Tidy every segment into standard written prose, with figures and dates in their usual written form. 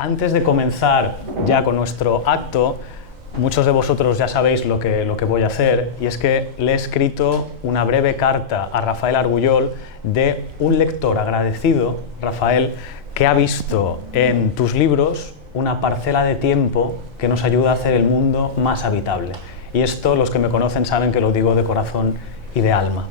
Antes de comenzar ya con nuestro acto, muchos de vosotros ya sabéis lo que voy a hacer, y es que le he escrito una breve carta a Rafael Argullol de un lector agradecido, Rafael, que ha visto en tus libros una parcela de tiempo que nos ayuda a hacer el mundo más habitable. Y esto, los que me conocen saben que lo digo de corazón y de alma.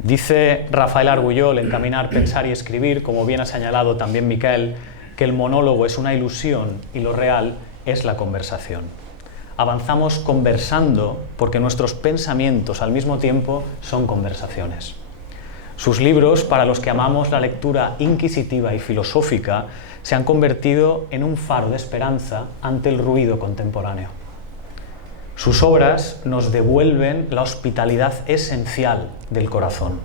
Dice Rafael Argullol en Caminar, Pensar y Escribir, como bien ha señalado también Miquel, que el monólogo es una ilusión y lo real es la conversación. Avanzamos conversando porque nuestros pensamientos al mismo tiempo son conversaciones. Sus libros, para los que amamos la lectura inquisitiva y filosófica, se han convertido en un faro de esperanza ante el ruido contemporáneo. Sus obras nos devuelven la hospitalidad esencial del corazón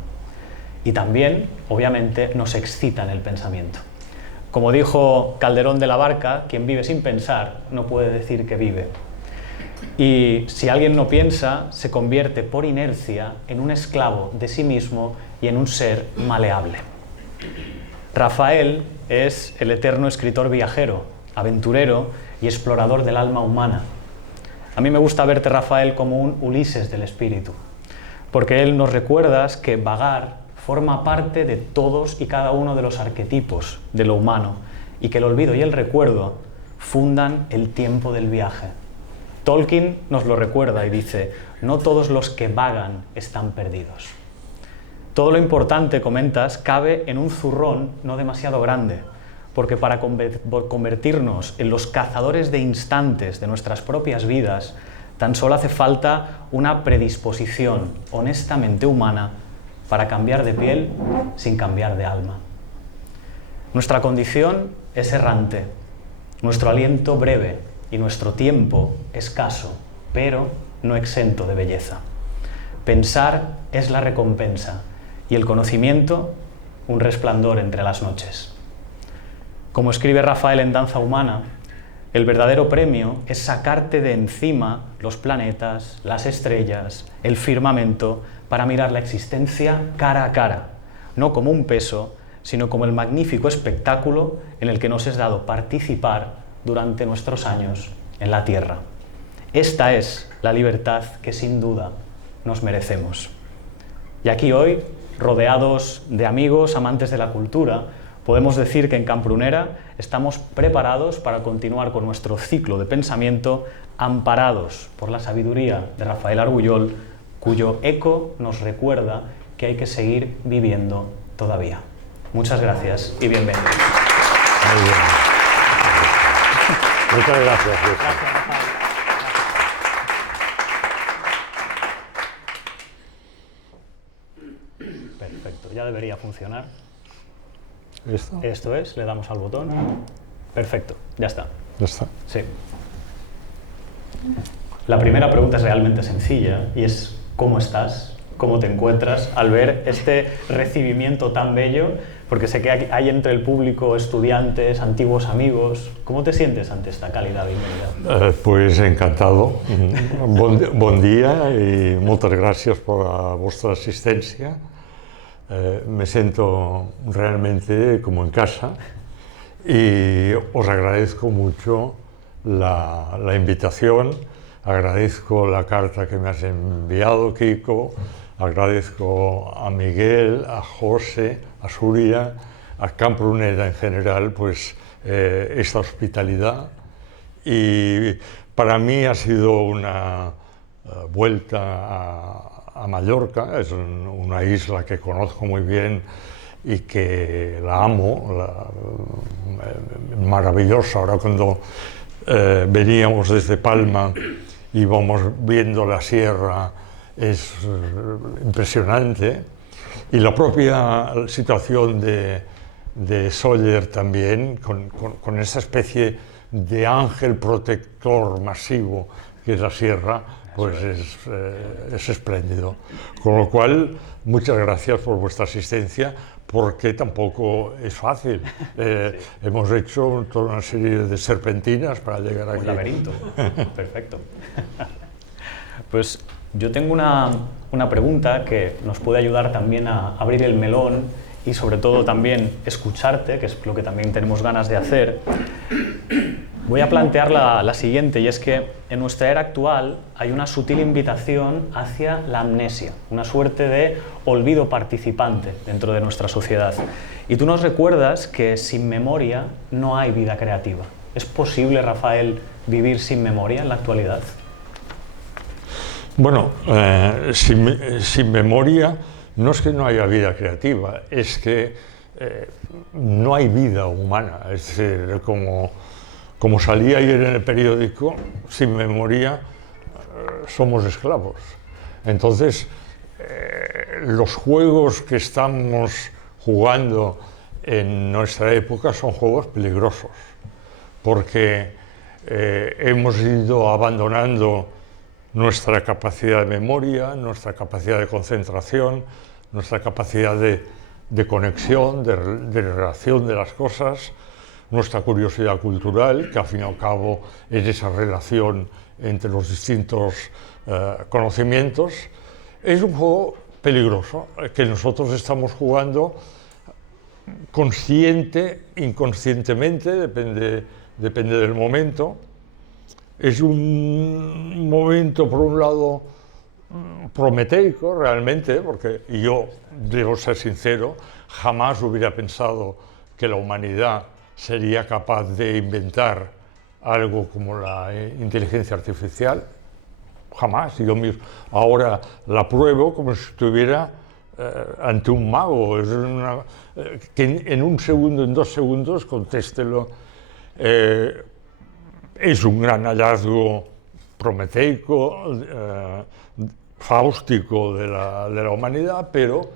y también, obviamente, nos excitan el pensamiento. Como dijo Calderón de la Barca, quien vive sin pensar no puede decir que vive. Y si alguien no piensa, se convierte por inercia en un esclavo de sí mismo y en un ser maleable. Rafael es el eterno escritor viajero, aventurero y explorador del alma humana. A mí me gusta verte, Rafael, como un Ulises del espíritu, porque él nos recuerda que vagar forma parte de todos y cada uno de los arquetipos de lo humano y que el olvido y el recuerdo fundan el tiempo del viaje. Tolkien nos lo recuerda y dice: no todos los que vagan están perdidos. Todo lo importante, comentas, cabe en un zurrón no demasiado grande, porque para convertirnos en los cazadores de instantes de nuestras propias vidas, tan solo hace falta una predisposición honestamente humana para cambiar de piel sin cambiar de alma. Nuestra condición es errante, nuestro aliento breve y nuestro tiempo escaso, pero no exento de belleza. Pensar es la recompensa y el conocimiento un resplandor entre las noches. Como escribe Rafael en Danza Humana, el verdadero premio es sacarte de encima los planetas, las estrellas, el firmamento, para mirar la existencia cara a cara, no como un peso, sino como el magnífico espectáculo en el que nos es dado participar durante nuestros años en la Tierra. Esta es la libertad que sin duda nos merecemos. Y aquí hoy, rodeados de amigos, amantes de la cultura, podemos decir que en Camprunera estamos preparados para continuar con nuestro ciclo de pensamiento, amparados por la sabiduría de Rafael Argullol, cuyo eco nos recuerda que hay que seguir viviendo todavía. Muchas gracias y bienvenidos. Muy bien. Muchas gracias. Perfecto, ya debería funcionar. ¿Esto? Esto es, le damos al botón. Perfecto, ya está. Ya está. Sí. La primera pregunta es realmente sencilla y es: ¿cómo estás? ¿Cómo te encuentras al ver este recibimiento tan bello? Porque sé que hay entre el público estudiantes, antiguos amigos. ¿Cómo te sientes ante esta cálida bienvenida? Pues encantado. Bon día y muchas gracias por vuestra asistencia. Me siento realmente como en casa y os agradezco mucho la invitación, agradezco la carta que me has enviado, Kiko, agradezco a Miguel, a José, a Suria, a Camprunera en general, pues esta hospitalidad. Y para mí ha sido una vuelta a Mallorca, es una isla que conozco muy bien y que la amo, maravillosa. Ahora cuando veníamos desde Palma y íbamos viendo la sierra, es impresionante. Y la propia situación de Sóller también, con esa especie de ángel protector masivo que es la sierra, pues es espléndido. Con lo cual, muchas gracias por vuestra asistencia, porque tampoco es fácil. Hemos hecho toda una serie de serpentinas para llegar aquí. Un laberinto. Perfecto. Pues yo tengo una pregunta que nos puede ayudar también a abrir el melón y sobre todo también escucharte, que es lo que también tenemos ganas de hacer, voy a plantear la siguiente, y es que en nuestra era actual hay una sutil invitación hacia la amnesia, una suerte de olvido participante dentro de nuestra sociedad. Y tú nos recuerdas que sin memoria no hay vida creativa. ¿Es posible, Rafael, vivir sin memoria en la actualidad? Bueno, sin memoria no es que no haya vida creativa, es que no hay vida humana. Es decir, como salía ayer en el periódico, sin memoria somos esclavos. Entonces, los juegos que estamos jugando en nuestra época son juegos peligrosos, porque hemos ido abandonando nuestra capacidad de memoria, nuestra capacidad de concentración, nuestra capacidad de conexión, de relación de las cosas, nuestra curiosidad cultural, que al fin y al cabo es esa relación entre los distintos conocimientos. Es un juego peligroso que nosotros estamos jugando consciente, inconscientemente, depende del momento. Es un momento, por un lado, prometeico realmente, porque yo, debo ser sincero, jamás hubiera pensado que la humanidad sería capaz de inventar algo como la inteligencia artificial. Jamás. Yo mismo ahora la pruebo como si estuviera ante un mago. Es que en un segundo, en 2 segundos, contéstelo. Es un gran hallazgo prometeico, fáustico de la humanidad, pero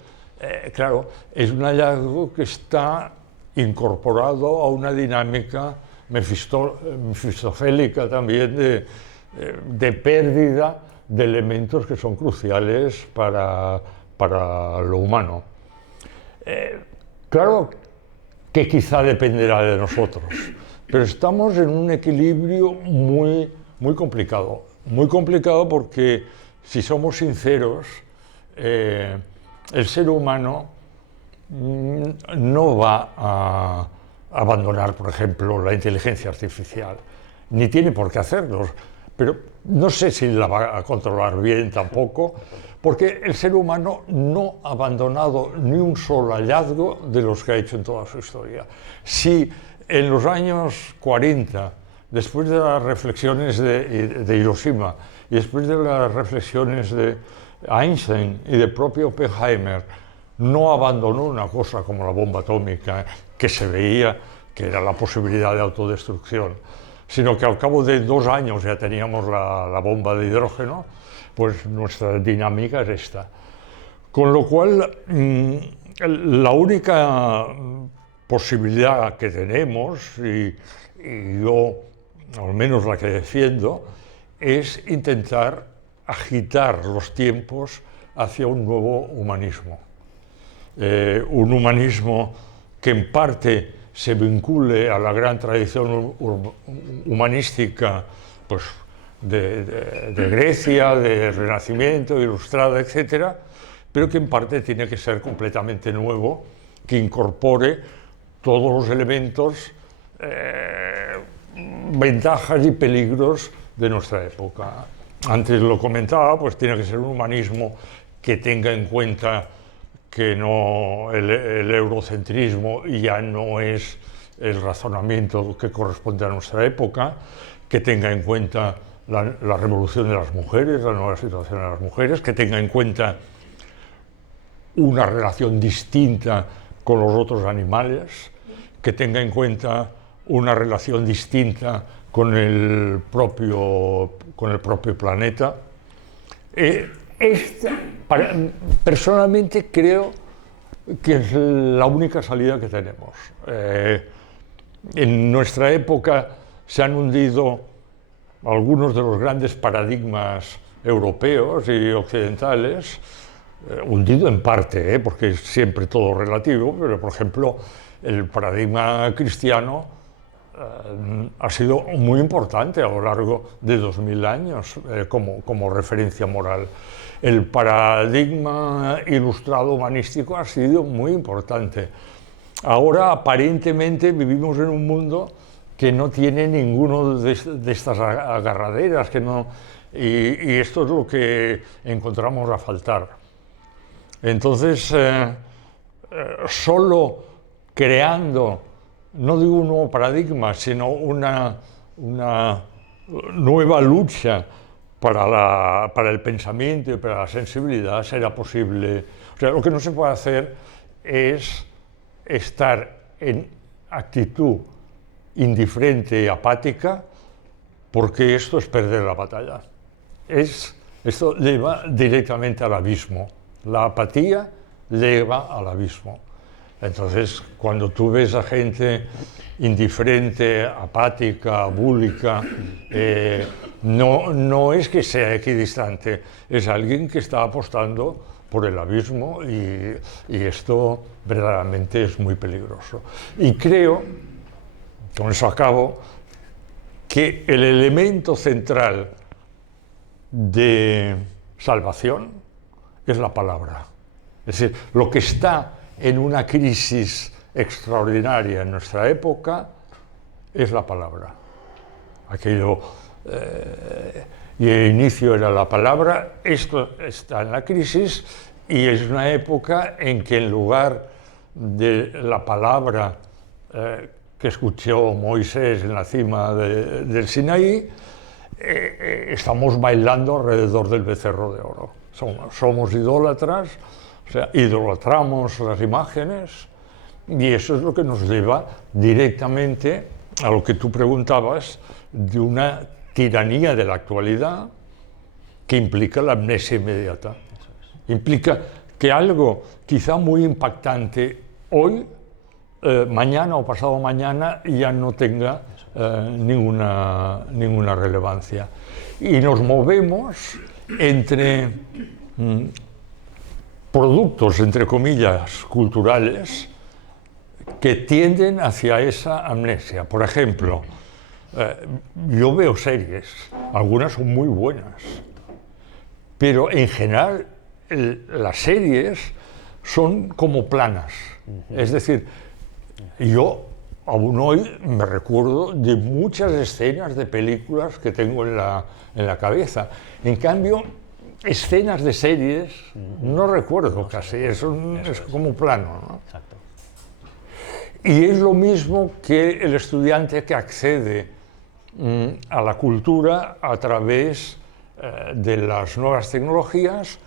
claro, es un hallazgo que está incorporado a una dinámica mefistofélica también de pérdida de elementos que son cruciales para lo humano. Claro que quizá dependerá de nosotros, pero estamos en un equilibrio muy complicado. Muy complicado porque, si somos sinceros, el ser humano no va a abandonar, por ejemplo, la inteligencia artificial, ni tiene por qué hacerlo, pero no sé si la va a controlar bien tampoco, porque el ser humano no ha abandonado ni un solo hallazgo de los que ha hecho en toda su historia. Si en los años 40, después de las reflexiones de Hiroshima y después de las reflexiones de Einstein y del propio Oppenheimer, no abandonó una cosa como la bomba atómica, que se veía que era la posibilidad de autodestrucción, sino que al cabo de 2 años ya teníamos la bomba de hidrógeno, pues nuestra dinámica es esta. Con lo cual, la única posibilidad que tenemos, y yo al menos la que defiendo, es intentar agitar los tiempos hacia un nuevo humanismo. Un humanismo que en parte se vincule a la gran tradición humanística, pues, de Grecia, del Renacimiento, Ilustrada, etcétera, pero que en parte tiene que ser completamente nuevo, que incorpore todos los elementos, ventajas y peligros de nuestra época. Antes lo comentaba, pues tiene que ser un humanismo que tenga en cuenta que el eurocentrismo ya no es el razonamiento que corresponde a nuestra época, que tenga en cuenta la revolución de las mujeres, la nueva situación de las mujeres, que tenga en cuenta una relación distinta con los otros animales, que tenga en cuenta una relación distinta con el propio planeta. Personalmente creo que es la única salida que tenemos. En nuestra época se han hundido algunos de los grandes paradigmas europeos y occidentales, hundido en parte, porque es siempre todo relativo, pero por ejemplo el paradigma cristiano ha sido muy importante a lo largo de 2000 años como referencia moral. El paradigma ilustrado humanístico ha sido muy importante. Ahora aparentemente vivimos en un mundo que no tiene ninguno de estas agarraderas, y esto es lo que encontramos a faltar. Entonces, solo creando, no digo un nuevo paradigma, sino una nueva lucha para el pensamiento y para la sensibilidad será posible. O sea, lo que no se puede hacer es estar en actitud indiferente y apática, porque esto es perder la batalla. Esto lleva directamente al abismo. La apatía lleva al abismo. Entonces, cuando tú ves a gente indiferente, apática, búlica, no es que sea equidistante, es alguien que está apostando por el abismo, y esto verdaderamente es muy peligroso. Y creo, con eso acabo, que el elemento central de salvación es la palabra. Es decir, lo que está en una crisis extraordinaria en nuestra época es la palabra. Aquello, y el inicio era la palabra, esto está en la crisis, y es una época en que en lugar de la palabra que escuchó Moisés en la cima del Sinaí, estamos bailando alrededor del becerro de oro. Somos idólatras, o sea, idolatramos las imágenes, y eso es lo que nos lleva directamente a lo que tú preguntabas, de una tiranía de la actualidad que implica la amnesia inmediata. Implica que algo quizá muy impactante hoy, mañana o pasado mañana ya no tenga ninguna relevancia. Y nos movemos entre productos, entre comillas, culturales, que tienden hacia esa amnesia. Por ejemplo, yo veo series, algunas son muy buenas, pero en general las series son como planas. Es decir, yo aún hoy me recuerdo de muchas escenas de películas que tengo en la cabeza. En cambio, escenas de series no recuerdo casi, es como plano, ¿no? Exacto. Y es lo mismo que el estudiante que accede a la cultura a través de las nuevas tecnologías,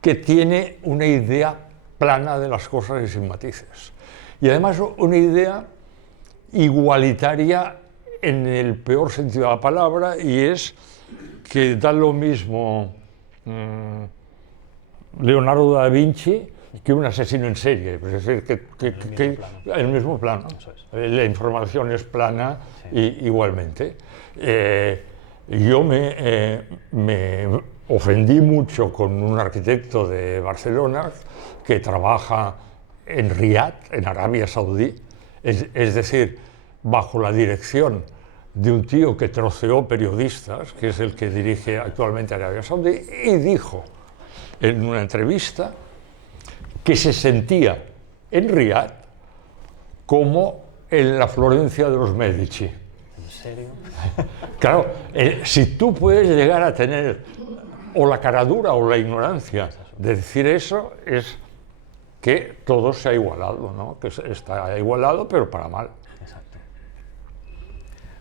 que tiene una idea plana de las cosas y sin matices. Y además una idea igualitaria en el peor sentido de la palabra, y es que da lo mismo Leonardo da Vinci que un asesino en serie, es decir, que el mismo plano. La información es plana, sí. Igualmente. Yo me ofendí mucho con un arquitecto de Barcelona que trabaja en Riad, en Arabia Saudí, es decir, bajo la dirección de un tío que troceó periodistas, que es el que dirige actualmente Arabia Saudí, y dijo en una entrevista que se sentía en Riad como en la Florencia de los Medici. ¿En serio? Claro, si tú puedes llegar a tener o la caradura o la ignorancia de decir eso, es que todo se ha igualado, ¿no? Que está igualado, pero para mal. Exacto.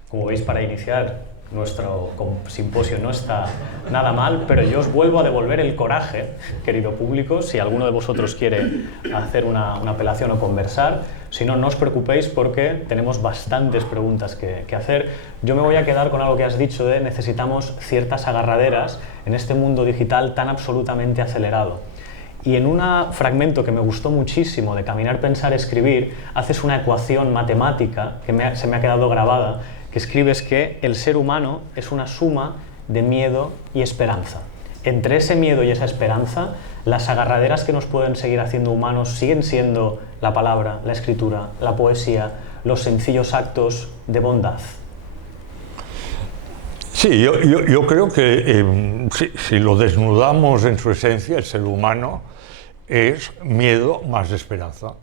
Como veis, para iniciar nuestro simposio no está nada mal, pero yo os vuelvo a devolver el coraje, querido público, si alguno de vosotros quiere hacer una apelación o conversar. Si no, no os preocupéis, porque tenemos bastantes preguntas que hacer. Yo me voy a quedar con algo que has dicho de necesitamos ciertas agarraderas en este mundo digital tan absolutamente acelerado. Y en un fragmento que me gustó muchísimo de Caminar, Pensar, Escribir, haces una ecuación matemática que se me ha quedado grabada, que escribes que el ser humano es una suma de miedo y esperanza. Entre ese miedo y esa esperanza, las agarraderas que nos pueden seguir haciendo humanos siguen siendo la palabra, la escritura, la poesía, los sencillos actos de bondad? Sí, yo creo que si lo desnudamos en su esencia, el ser humano es miedo más esperanza.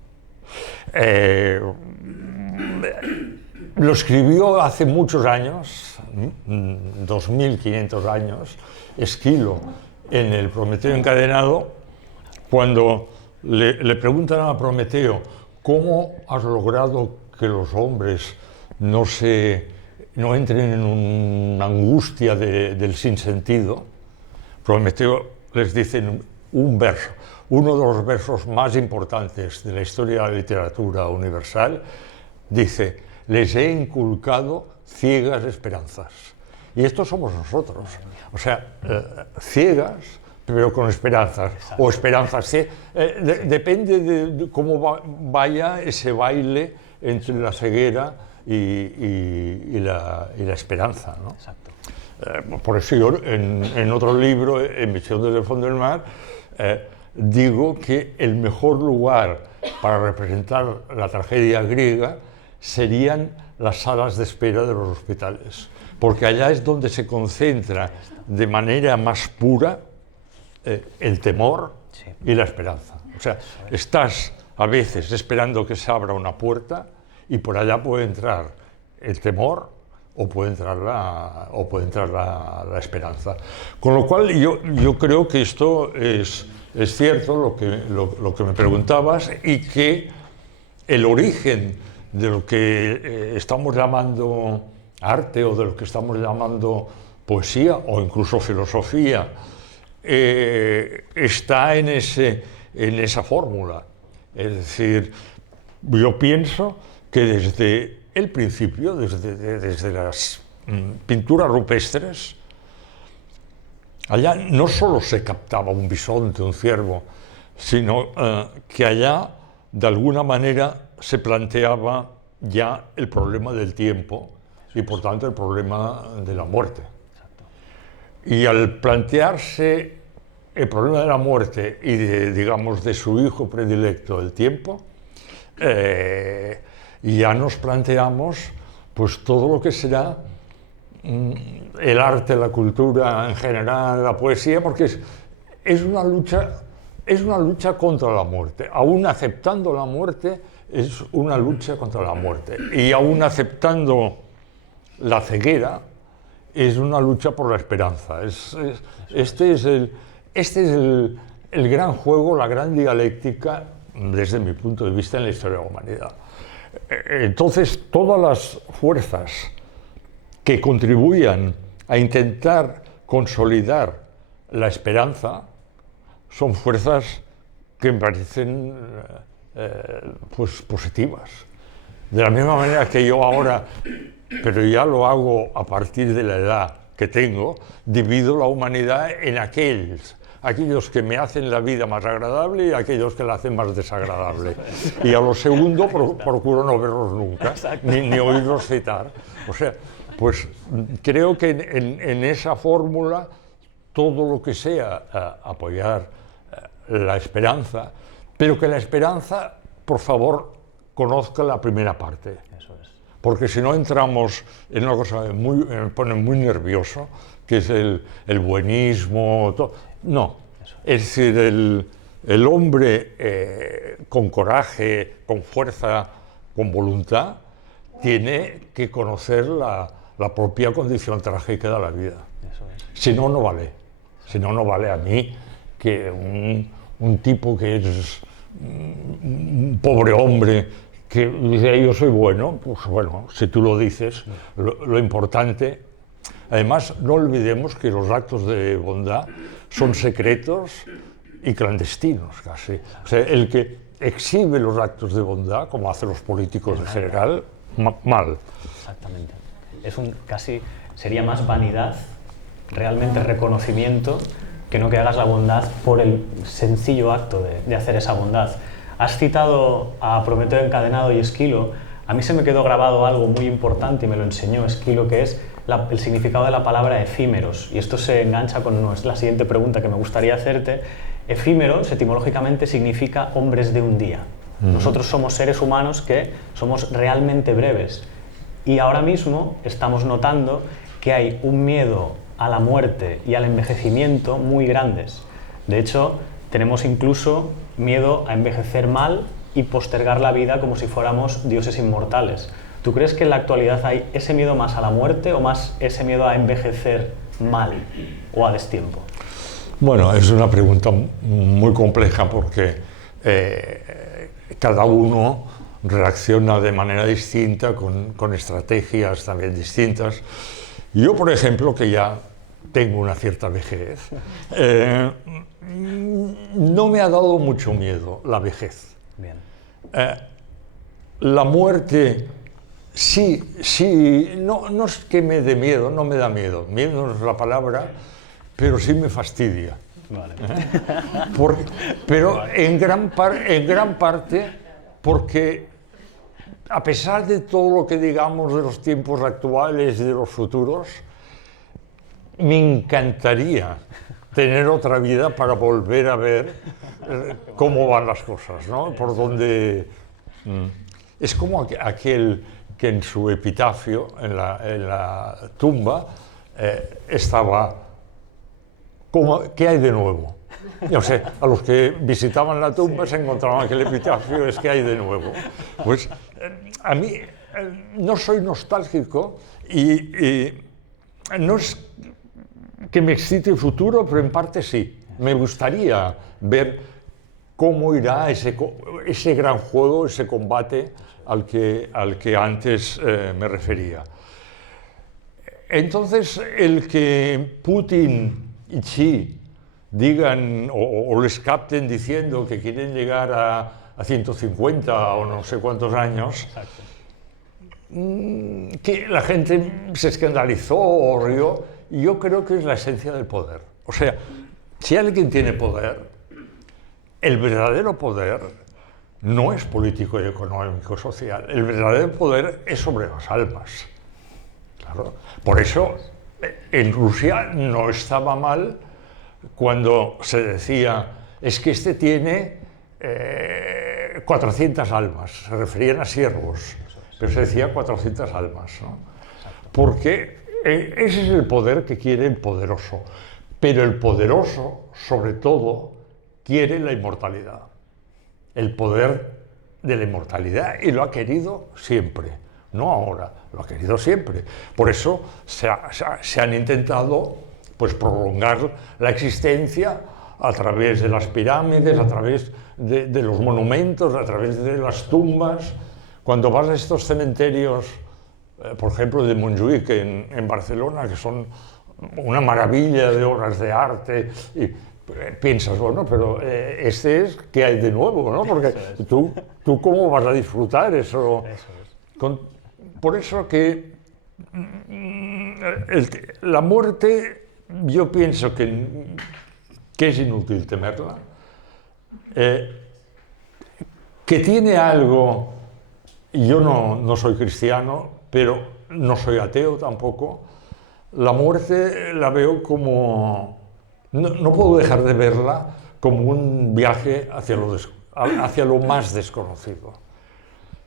Lo escribió hace muchos años, 2500 años, Esquilo, en el Prometeo encadenado, cuando le preguntan a Prometeo: ¿cómo has logrado que los hombres no entren en una angustia del sinsentido? Prometeo les dice un verso, uno de los versos más importantes de la historia de la literatura universal, dice: les he inculcado ciegas esperanzas. Y estos somos nosotros, o sea, ciegas, pero con esperanzas, o esperanzas, depende de cómo vaya ese baile entre la ceguera y la esperanza, ¿no? Exacto. Por eso yo en otro libro, en Visión desde el fondo del mar, digo que el mejor lugar para representar la tragedia griega serían las salas de espera de los hospitales, porque allá es donde se concentra de manera más pura el temor y la esperanza. O sea, estás a veces esperando que se abra una puerta y por allá puede entrar el temor o puede entrar la esperanza. Con lo cual yo creo que esto es cierto, lo que me preguntabas, y que el origen de lo que estamos llamando arte o de lo que estamos llamando poesía o incluso filosofía está en esa fórmula. Es decir, yo pienso que desde el principio, desde las pinturas rupestres, allá no solo se captaba un bisonte, un ciervo, sino que allá de alguna manera se planteaba ya el problema del tiempo y por tanto el problema de la muerte. Y al plantearse el problema de la muerte y de su hijo predilecto, el tiempo, ya nos planteamos pues todo lo que será el arte, la cultura en general, la poesía, porque es una lucha contra la muerte. Aún aceptando la muerte, es una lucha contra la muerte. Y aún aceptando la ceguera, es una lucha por la esperanza. Este es el gran juego, la gran dialéctica, desde mi punto de vista, en la historia de la humanidad. Entonces, todas las fuerzas que contribuyan a intentar consolidar la esperanza son fuerzas que me parecen pues positivas. De la misma manera que yo ahora, pero ya lo hago a partir de la edad que tengo, divido la humanidad en aquellos que me hacen la vida más agradable y aquellos que la hacen más desagradable. Y a los segundos procuro no verlos nunca, ni oírlos citar. O sea, pues creo que en esa fórmula todo lo que sea apoyar la esperanza, pero que la esperanza, por favor, conozca la primera parte. Eso es. Porque si no entramos en una cosa que me pone muy nervioso, que es el buenismo. No, es decir, el hombre con coraje, con fuerza, con voluntad, tiene que conocer la propia condición trágica de la vida. Eso es. Si no, no vale. Si no, no vale a mí que un tipo que es un pobre hombre que dice yo soy bueno, pues bueno, si tú lo dices, lo importante. Además, no olvidemos que los actos de bondad son secretos y clandestinos casi. O sea, el que exhibe los actos de bondad, como hacen los políticos en general, mal. Exactamente. Casi sería más vanidad, realmente reconocimiento, que no que hagas la bondad por el sencillo acto de hacer esa bondad. Has citado a Prometeo encadenado y Esquilo. A mí se me quedó grabado algo muy importante y me lo enseñó Esquilo, que es el significado de la palabra efímeros. Y esto se engancha con la siguiente pregunta que me gustaría hacerte. Efímeros, etimológicamente, significa hombres de un día. Nosotros somos seres humanos que somos realmente breves. Y ahora mismo estamos notando que hay un miedo a la muerte y al envejecimiento muy grandes. De hecho, tenemos incluso miedo a envejecer mal y postergar la vida como si fuéramos dioses inmortales. ¿Tú crees que en la actualidad hay ese miedo más a la muerte o más ese miedo a envejecer mal o a destiempo? Bueno, es una pregunta muy compleja porque cada uno reacciona de manera distinta, con estrategias también distintas. Yo, por ejemplo, que ya tengo una cierta vejez, no me ha dado mucho miedo la vejez. Bien. La muerte, sí, no es que me dé miedo, no me da miedo, miedo no es la palabra, pero sí me fastidia. Vale. Pero en gran parte porque a pesar de todo lo que digamos de los tiempos actuales y de los futuros, me encantaría tener otra vida para volver a ver cómo van las cosas, ¿no? Por donde... Es como aquel que en su epitafio, en la tumba, estaba... ¿Qué hay de nuevo? Yo sé, a los que visitaban la tumba se encontraban aquel epitafio, es ¿qué hay de nuevo? Pues a mí no soy nostálgico y no es que me excite el futuro, pero en parte sí. Me gustaría ver cómo irá ese gran juego, ese combate al que antes me refería. Entonces, el que Putin y Xi digan o les capten diciendo que quieren llegar a 150 o no sé cuántos años, que la gente se escandalizó o rió, yo creo que es la esencia del poder. O sea, si alguien tiene poder, el verdadero poder no es político y económico social, el verdadero poder es sobre las almas. Claro. Por eso en Rusia no estaba mal cuando se decía, es que este tiene 400 almas, se referían a siervos, pero se decía 400 almas, ¿no? Porque ese es el poder que quiere el poderoso, pero el poderoso, sobre todo, quiere la inmortalidad, el poder de la inmortalidad, y lo ha querido siempre, no ahora, lo ha querido siempre. Por eso se han intentado pues, prolongar la existencia a través de las pirámides, a través de los monumentos, a través de las tumbas. Cuando vas a estos cementerios, por ejemplo, de Montjuïc en Barcelona, que son una maravilla de obras de arte, y piensas, bueno, pero este es ¿qué hay de nuevo? ¿No? Porque tú ¿cómo vas a disfrutar eso? Por eso que la muerte, yo pienso que es inútil temerla, que tiene algo, yo no soy cristiano, pero no soy ateo tampoco, la muerte la veo como, no puedo dejar de verla como un viaje hacia lo más desconocido.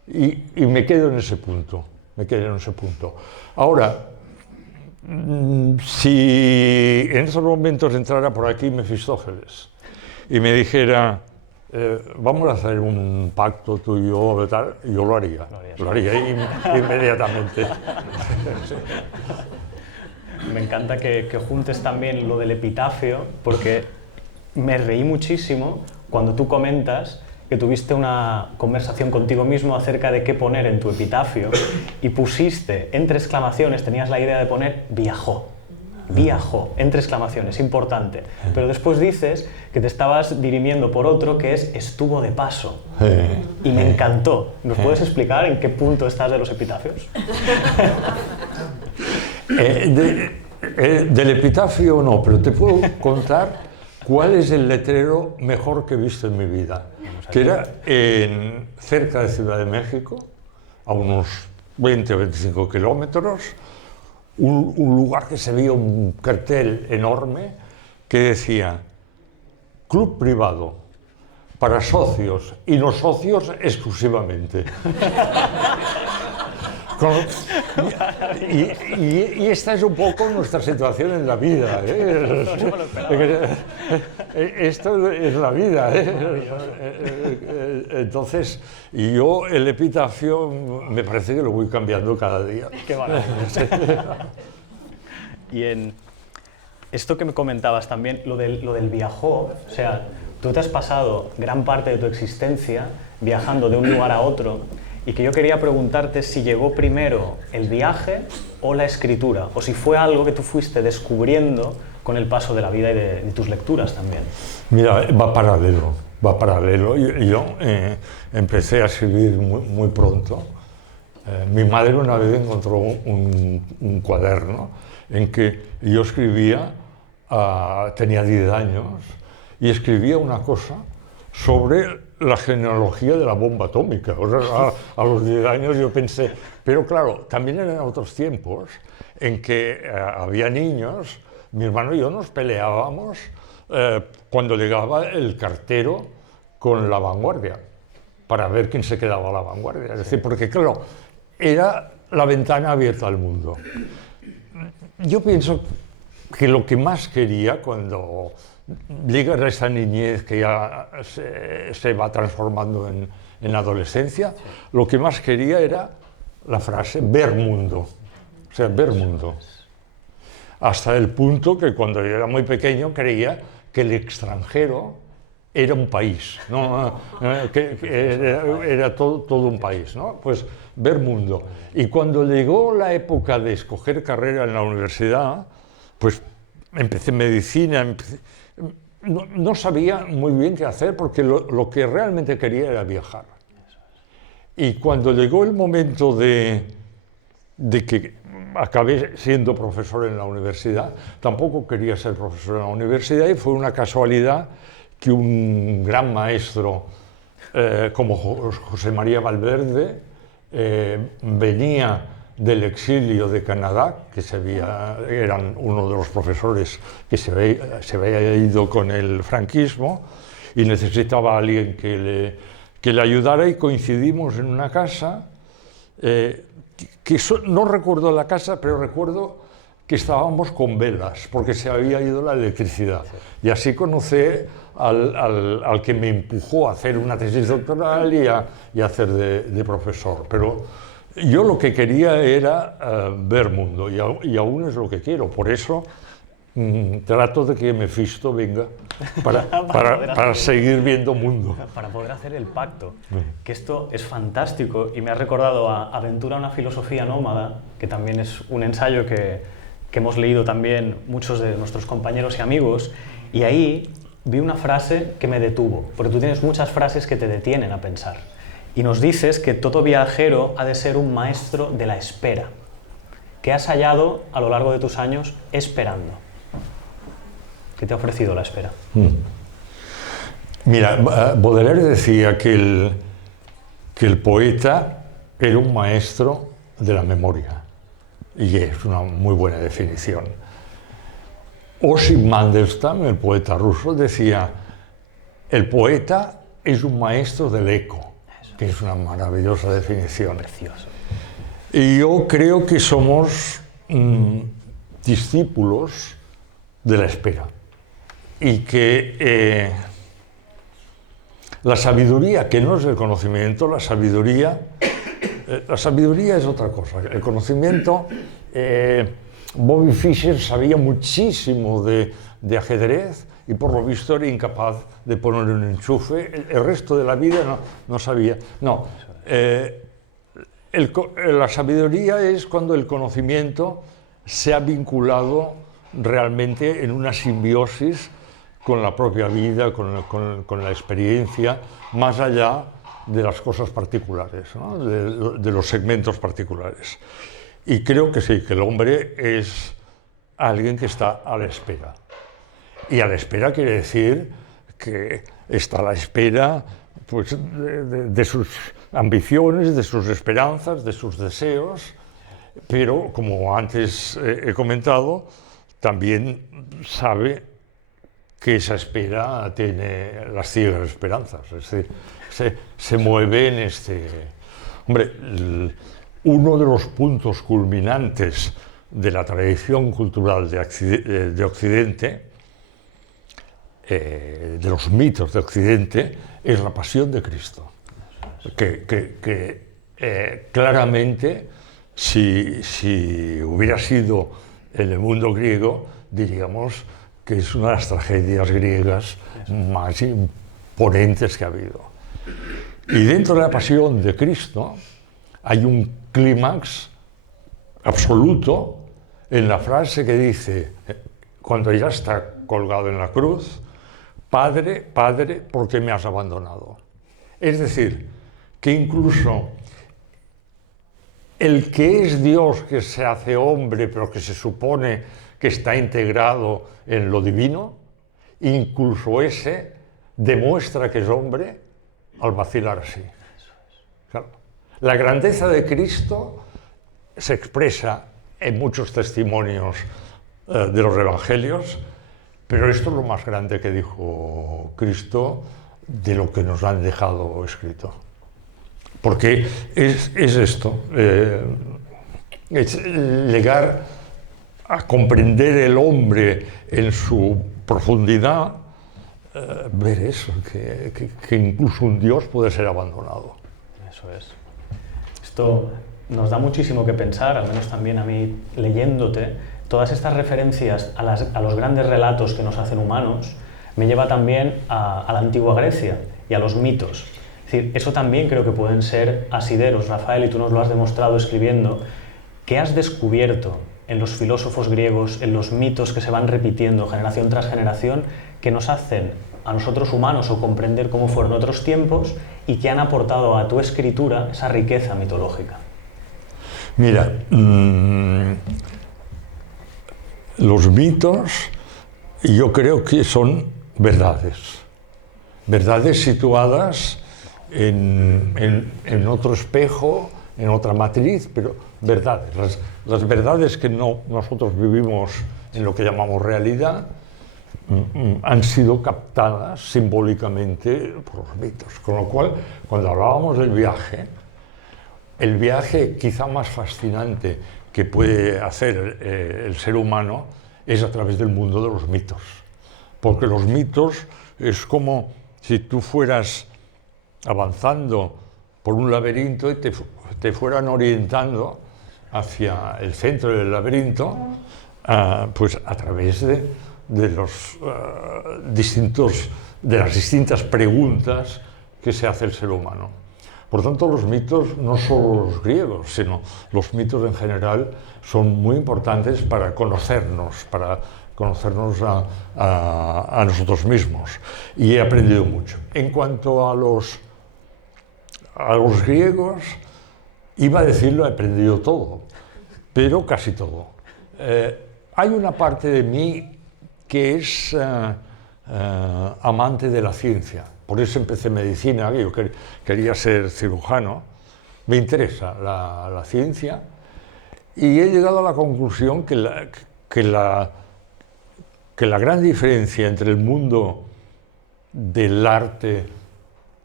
Y me quedo en ese punto, Ahora, si en esos momentos entrara por aquí Mefistófeles y me dijera, vamos a hacer un pacto tú y yo, tal, yo lo haría inmediatamente. Me encanta que juntes también lo del epitafio, porque me reí muchísimo cuando tú comentas que tuviste una conversación contigo mismo acerca de qué poner en tu epitafio y pusiste entre exclamaciones, tenías la idea de poner viajó, entre exclamaciones, importante. Pero después dices que te estabas dirimiendo por otro que es estuvo de paso. Y me encantó. ¿Nos puedes explicar en qué punto estás de los epitafios? Del epitafio no, pero te puedo contar cuál es el letrero mejor que he visto en mi vida. Que era cerca de Ciudad de México, a unos 20 o 25 kilómetros, un lugar que se veía un cartel enorme que decía Club privado, para socios y no socios exclusivamente. Y esta es un poco nuestra situación en la vida. Esto es la vida. Entonces, yo el epitafio me parece que lo voy cambiando cada día. Qué maravilloso. Y en esto que me comentabas también, lo del viajó, o sea, tú te has pasado gran parte de tu existencia viajando de un lugar a otro, y que yo quería preguntarte si llegó primero el viaje o la escritura, o si fue algo que tú fuiste descubriendo con el paso de la vida y de tus lecturas también. Mira, va paralelo, va paralelo. Yo empecé a escribir muy pronto. Mi madre una vez encontró un cuaderno en que yo escribía, tenía 10 años, y escribía una cosa sobre la genealogía de la bomba atómica. O sea, a los 10 años yo pensé, pero claro, también eran otros tiempos en que había niños, mi hermano y yo nos peleábamos cuando llegaba el cartero con La Vanguardia, para ver quién se quedaba a La Vanguardia. Es decir, porque claro, era la ventana abierta al mundo. Yo pienso que lo que más quería cuando llega a esa niñez que ya se va transformando en adolescencia, lo que más quería era la frase ver mundo, o sea, ver mundo. Hasta el punto que cuando yo era muy pequeño creía que el extranjero era un país, ¿no? que era todo un país, ¿no? Pues ver mundo. Y cuando llegó la época de escoger carrera en la universidad, pues empecé medicina, no sabía muy bien qué hacer porque lo que realmente quería era viajar. Y cuando llegó el momento de que acabé siendo profesor en la universidad, tampoco quería ser profesor en la universidad, y fue una casualidad que un gran maestro como José María Valverde venía del exilio de Canadá, que eran uno de los profesores que se había ido con el franquismo y necesitaba a alguien que le ayudara, y coincidimos en una casa, no recuerdo la casa, pero recuerdo que estábamos con velas porque se había ido la electricidad. Y así conocí al que me empujó a hacer una tesis doctoral y a hacer de profesor. Pero yo lo que quería era ver mundo, y aún es lo que quiero. Por eso trato de que Mefisto venga para seguir viendo mundo. Para poder hacer el pacto. Que esto es fantástico, y me ha recordado a Aventura, una filosofía nómada, que también es un ensayo que hemos leído también muchos de nuestros compañeros y amigos, y ahí vi una frase que me detuvo, porque tú tienes muchas frases que te detienen a pensar. Y nos dices que todo viajero ha de ser un maestro de la espera. ¿Qué has hallado a lo largo de tus años esperando? ¿Qué te ha ofrecido la espera? Mira, Baudelaire decía que el poeta era un maestro de la memoria, y es una muy buena definición. Osip Mandelstam, el poeta ruso, decía: el poeta es un maestro del eco, que es una maravillosa definición. Precioso. Y yo creo que somos discípulos de la espera, y que la sabiduría, que no es el conocimiento, la sabiduría es otra cosa. El conocimiento, Bobby Fischer sabía muchísimo de ajedrez, y por lo visto era incapaz de poner un enchufe. El resto de la vida no sabía. No, la sabiduría es cuando el conocimiento se ha vinculado realmente en una simbiosis con la propia vida, con la experiencia, más allá de las cosas particulares, ¿no? de los segmentos particulares. Y creo que sí, que el hombre es alguien que está a la espera. Y a la espera quiere decir que está a la espera, pues, de sus ambiciones, de sus esperanzas, de sus deseos, pero, como antes he comentado, también sabe que esa espera tiene las ciegas esperanzas. Es decir, se mueve en este... Hombre, uno de los puntos culminantes de la tradición cultural de Occidente, de los mitos de Occidente, es la pasión de Cristo. Que claramente, si hubiera sido en el mundo griego, diríamos que es una de las tragedias griegas más imponentes que ha habido. Y dentro de la pasión de Cristo hay un clímax absoluto en la frase que dice, cuando ya está colgado en la cruz, Padre, Padre, ¿por qué me has abandonado? Es decir, que incluso el que es Dios, que se hace hombre, pero que se supone que está integrado en lo divino, incluso ese demuestra que es hombre al vacilar así. Claro. La grandeza de Cristo se expresa en muchos testimonios de los evangelios, pero esto es lo más grande que dijo Cristo de lo que nos han dejado escrito. Porque es esto, es llegar a comprender el hombre en su profundidad, ver eso, que incluso un Dios puede ser abandonado. Eso es. Esto nos da muchísimo que pensar, al menos también a mí leyéndote. Todas estas referencias a los grandes relatos que nos hacen humanos me lleva también a la antigua Grecia y a los mitos. Es decir, eso también creo que pueden ser asideros, Rafael, y tú nos lo has demostrado escribiendo. ¿Qué has descubierto en los filósofos griegos, en los mitos que se van repitiendo generación tras generación, que nos hacen a nosotros humanos o comprender cómo fueron otros tiempos y que han aportado a tu escritura esa riqueza mitológica? Mira, los mitos yo creo que son verdades situadas en otro espejo, en otra matriz, pero verdades. Las verdades que nosotros vivimos en lo que llamamos realidad han sido captadas simbólicamente por los mitos. Con lo cual, cuando hablábamos del viaje, el viaje quizá más fascinante que puede hacer el ser humano es a través del mundo de los mitos. Porque los mitos es como si tú fueras avanzando por un laberinto y te fueran orientando hacia el centro del laberinto, pues a través de las distintas preguntas que se hace el ser humano. Por tanto, los mitos, no solo los griegos, sino los mitos en general, son muy importantes para conocernos a nosotros mismos. Y he aprendido mucho. En cuanto a los griegos, iba a decirlo, he aprendido todo, pero casi todo. Hay una parte de mí que es amante de la ciencia. Por eso empecé medicina, yo quería ser cirujano. Me interesa la ciencia y he llegado a la conclusión que la gran diferencia entre el mundo del arte,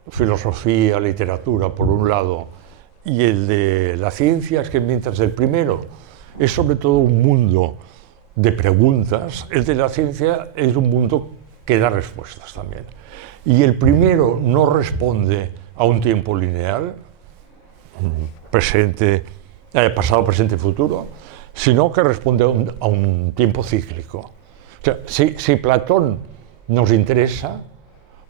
filosofía, literatura, por un lado, y el de la ciencia es que mientras el primero es sobre todo un mundo de preguntas, el de la ciencia es un mundo que da respuestas también. Y el primero no responde a un tiempo lineal, pasado, presente, futuro, sino que responde a un tiempo cíclico. O sea, si Platón nos interesa,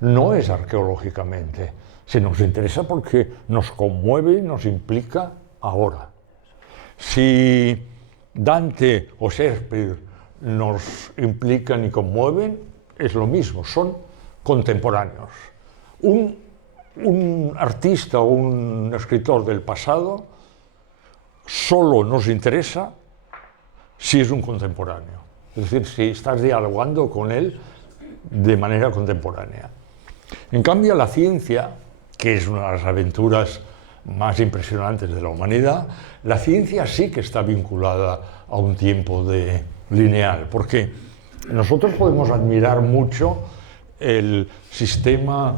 no es arqueológicamente, se nos interesa porque nos conmueve y nos implica ahora. Si Dante o Shakespeare nos implican y conmueven, es lo mismo, son contemporáneos. Un artista o un escritor del pasado solo nos interesa si es un contemporáneo, es decir, si estás dialogando con él de manera contemporánea. En cambio, la ciencia, que es una de las aventuras más impresionantes de la humanidad, la ciencia sí que está vinculada a un tiempo lineal, porque Nosotros podemos admirar mucho el sistema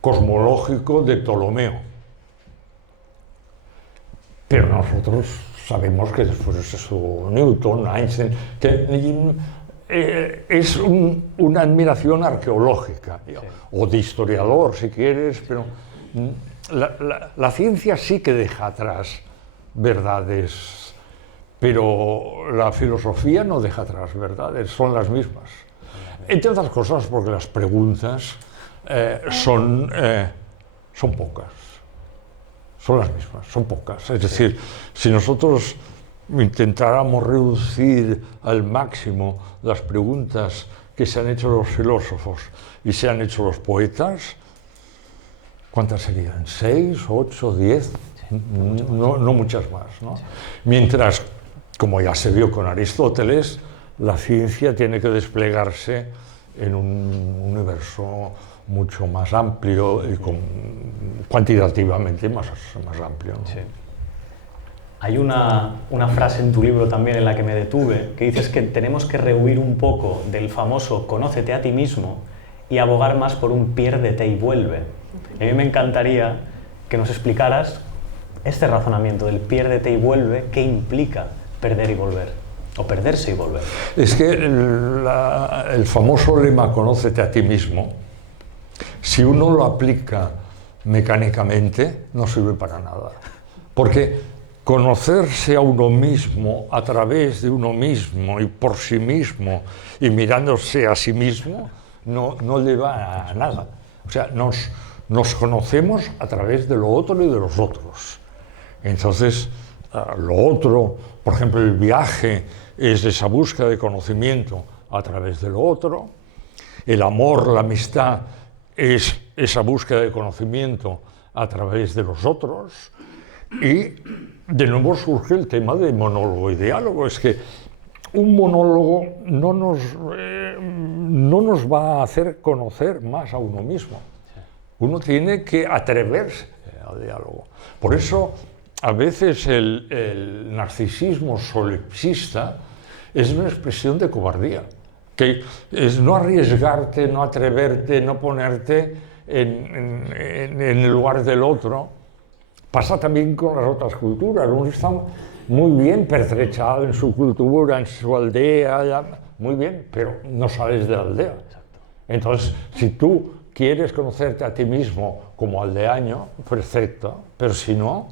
cosmológico de Ptolomeo, pero nosotros sabemos que después es eso, Newton, Einstein, que es una admiración arqueológica, sí, o de historiador si quieres, pero la ciencia sí que deja atrás verdades, pero la filosofía no deja atrás verdades, son las mismas. Entre otras cosas porque las preguntas son pocas, son las mismas, son pocas. Es decir, si nosotros intentáramos reducir al máximo las preguntas que se han hecho los filósofos y se han hecho los poetas, ¿cuántas serían? ¿6, 8, 10? No muchas más, ¿no? Mientras, como ya se vio con Aristóteles, la ciencia tiene que desplegarse en un universo mucho más amplio y cuantitativamente más amplio, ¿no? Sí. Hay una frase en tu libro también en la que me detuve, que dices que tenemos que rehuir un poco del famoso conócete a ti mismo y abogar más por un piérdete y vuelve. Y a mí me encantaría que nos explicaras este razonamiento del piérdete y vuelve, ¿qué implica perder y volver? O perderse y volver. Es que el famoso lema conócete a ti mismo, si uno lo aplica mecánicamente, no sirve para nada. Porque conocerse a uno mismo a través de uno mismo y por sí mismo y mirándose a sí mismo no lleva a nada. O sea, nos conocemos a través de lo otro y de los otros. Entonces, lo otro, por ejemplo, el viaje es esa búsqueda de conocimiento a través de lo otro. El amor, la amistad es esa búsqueda de conocimiento a través de los otros. Y de nuevo surge el tema de monólogo y diálogo. Es que un monólogo no nos va a hacer conocer más a uno mismo. Uno tiene que atreverse al diálogo. Por eso, a veces el narcisismo solipsista es una expresión de cobardía, que es no arriesgarte, no atreverte, no ponerte en el lugar del otro. Pasa también con las otras culturas. Uno está muy bien pertrechado en su cultura, en su aldea, muy bien, pero no sales de la aldea. Entonces, si tú quieres conocerte a ti mismo como aldeaño, perfecto, pero si no,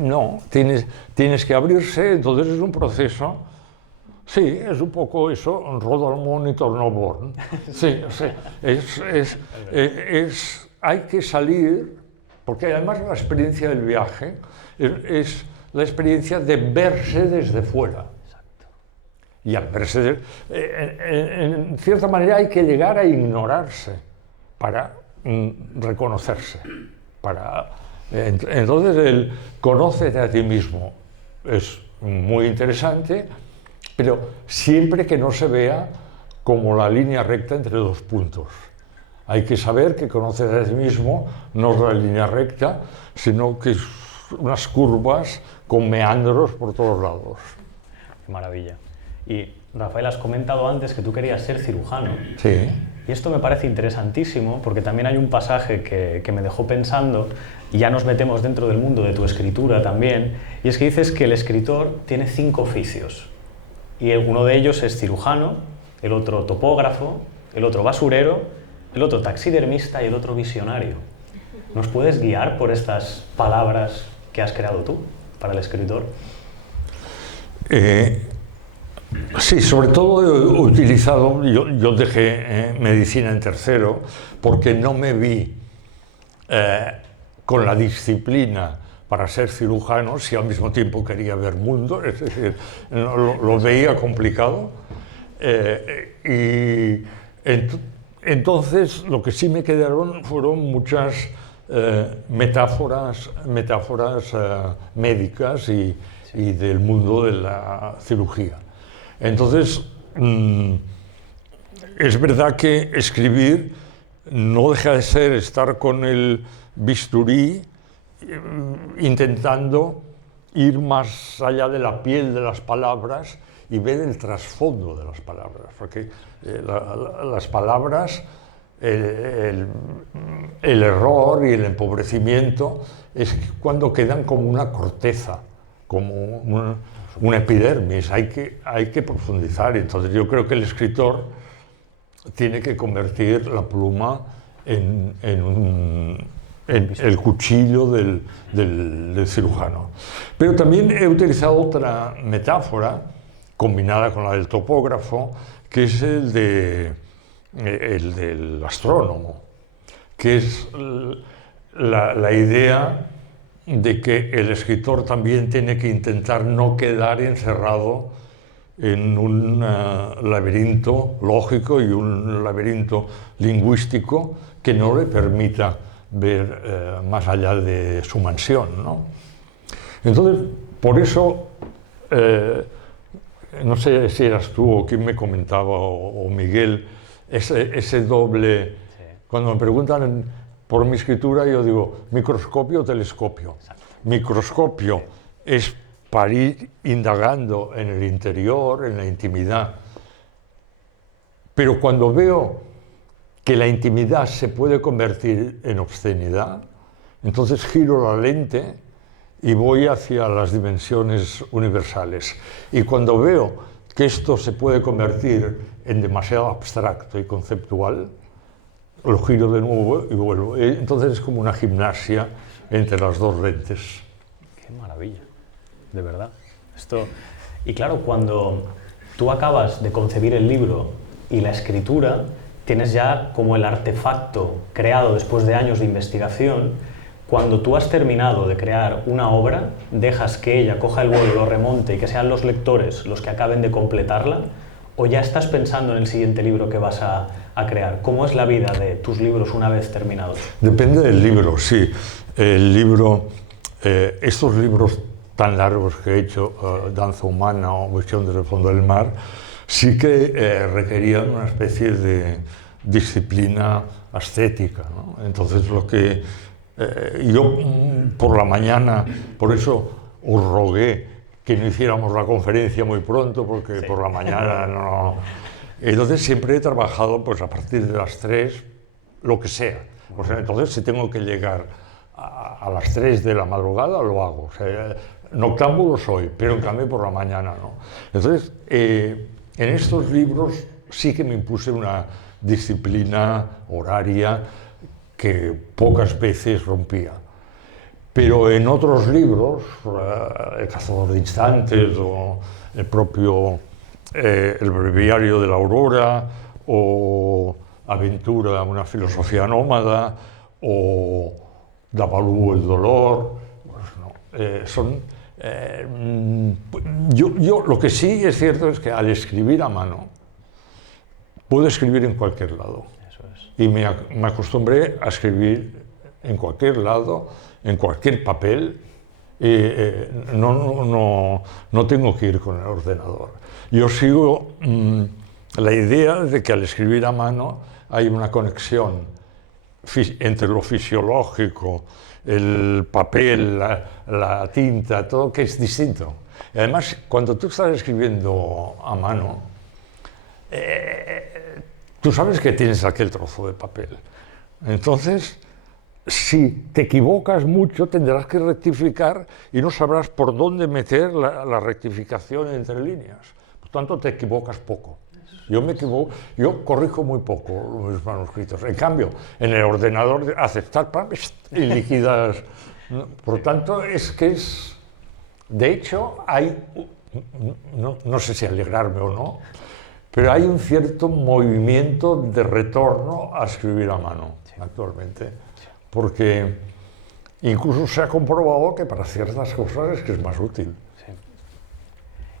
no, tienes que abrirse. Entonces es un proceso, sí, es un poco eso, Rodalmón y Tornoborn. Sí, hay que salir, porque además la experiencia del viaje es la experiencia de verse desde fuera. Y al verse, en cierta manera hay que llegar a ignorarse para reconocerse. Entonces el conócete a ti mismo es muy interesante, pero siempre que no se vea como la línea recta entre dos puntos. Hay que saber que conócete a ti mismo no es la línea recta, sino que es unas curvas con meandros por todos lados. Qué maravilla. Y Rafael, has comentado antes que tú querías ser cirujano. Sí. Y esto me parece interesantísimo porque también hay un pasaje que me dejó pensando, y ya nos metemos dentro del mundo de tu escritura también, y es que dices que el escritor tiene 5 oficios. Y uno de ellos es cirujano, el otro topógrafo, el otro basurero, el otro taxidermista y el otro visionario. ¿Nos puedes guiar por estas palabras que has creado tú para el escritor? Sí, sobre todo he utilizado, yo dejé medicina en tercero porque no me vi con la disciplina para ser cirujano si al mismo tiempo quería ver mundo, es decir, lo veía complicado. Entonces lo que sí me quedaron fueron muchas metáforas médicas y del mundo de la cirugía. Entonces, es verdad que escribir no deja de ser estar con el bisturí intentando ir más allá de la piel de las palabras y ver el trasfondo de las palabras, porque las palabras, el error y el empobrecimiento es cuando quedan como una corteza, como una epidermis, hay que profundizar. Entonces yo creo que el escritor tiene que convertir la pluma en el cuchillo del cirujano. Pero también he utilizado otra metáfora, combinada con la del topógrafo, que es el del astrónomo, que es la idea de que el escritor también tiene que intentar no quedar encerrado en un laberinto lógico y un laberinto lingüístico que no le permita ver más allá de su mansión, ¿no? Entonces, por eso, no sé si eras tú o quién me comentaba, o Miguel, ese doble... Sí. Cuando me preguntan por mi escritura, yo digo, microscopio o telescopio. Exacto. Microscopio es para ir indagando en el interior, en la intimidad. Pero cuando veo que la intimidad se puede convertir en obscenidad, entonces giro la lente y voy hacia las dimensiones universales. Y cuando veo que esto se puede convertir en demasiado abstracto y conceptual, lo giro de nuevo y vuelvo. Entonces es como una gimnasia entre las dos lentes. Qué maravilla, de verdad. Y claro, cuando tú acabas de concebir el libro y la escritura, tienes ya como el artefacto creado después de años de investigación. Cuando tú has terminado de crear una obra, dejas que ella coja el vuelo, lo remonte y que sean los lectores los que acaben de completarla, o ya estás pensando en el siguiente libro que vas a crear. ¿Cómo es la vida de tus libros una vez terminados? Depende del libro, sí. El libro, estos libros tan largos que he hecho, Danza Humana o Visión desde el Fondo del Mar, sí que requerían una especie de disciplina ascética, ¿no? Entonces lo que yo por la mañana, por eso os rogué que no hiciéramos la conferencia muy pronto, porque sí, por la mañana no... Entonces siempre he trabajado pues a partir de las 3, lo que sea. O sea, entonces si tengo que llegar a las 3 de la madrugada, lo hago. O sea, noctámbulo soy, pero en cambio por la mañana no. Entonces, en estos libros sí que me impuse una disciplina horaria que pocas veces rompía. Pero en otros libros, El cazador de instantes o el propio El breviario de la aurora o Aventura, una filosofía nómada o Davalú, el dolor, pues no, yo lo que sí es cierto es que al escribir a mano puedo escribir en cualquier lado. Eso es. Y me acostumbré a escribir en cualquier lado, en cualquier papel, no tengo que ir con el ordenador. Yo sigo la idea de que al escribir a mano hay una conexión entre lo fisiológico, el papel, la tinta, todo que es distinto. Y además, cuando tú estás escribiendo a mano, tú sabes que tienes aquel trozo de papel. Entonces, si te equivocas mucho, tendrás que rectificar y no sabrás por dónde meter la rectificación entre líneas. Por tanto, te equivocas poco. Yo corrijo muy poco los manuscritos. En cambio, en el ordenador, aceptar y liquidas. Por tanto, de hecho, hay, no sé si alegrarme o no, pero hay un cierto movimiento de retorno a escribir a mano actualmente. Porque incluso se ha comprobado que para ciertas cosas es más útil.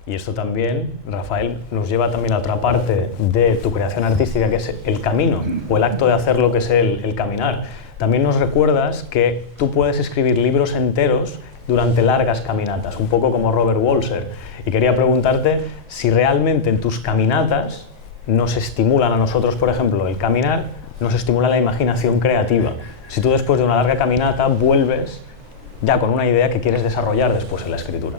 Y esto también, Rafael, nos lleva también a otra parte de tu creación artística, que es el camino, o el acto de hacer lo que es el caminar. También nos recuerdas que tú puedes escribir libros enteros durante largas caminatas, un poco como Robert Walser. Y quería preguntarte si realmente en tus caminatas nos estimulan a nosotros, por ejemplo, el caminar, nos estimula la imaginación creativa. Si tú después de una larga caminata vuelves ya con una idea que quieres desarrollar después en la escritura.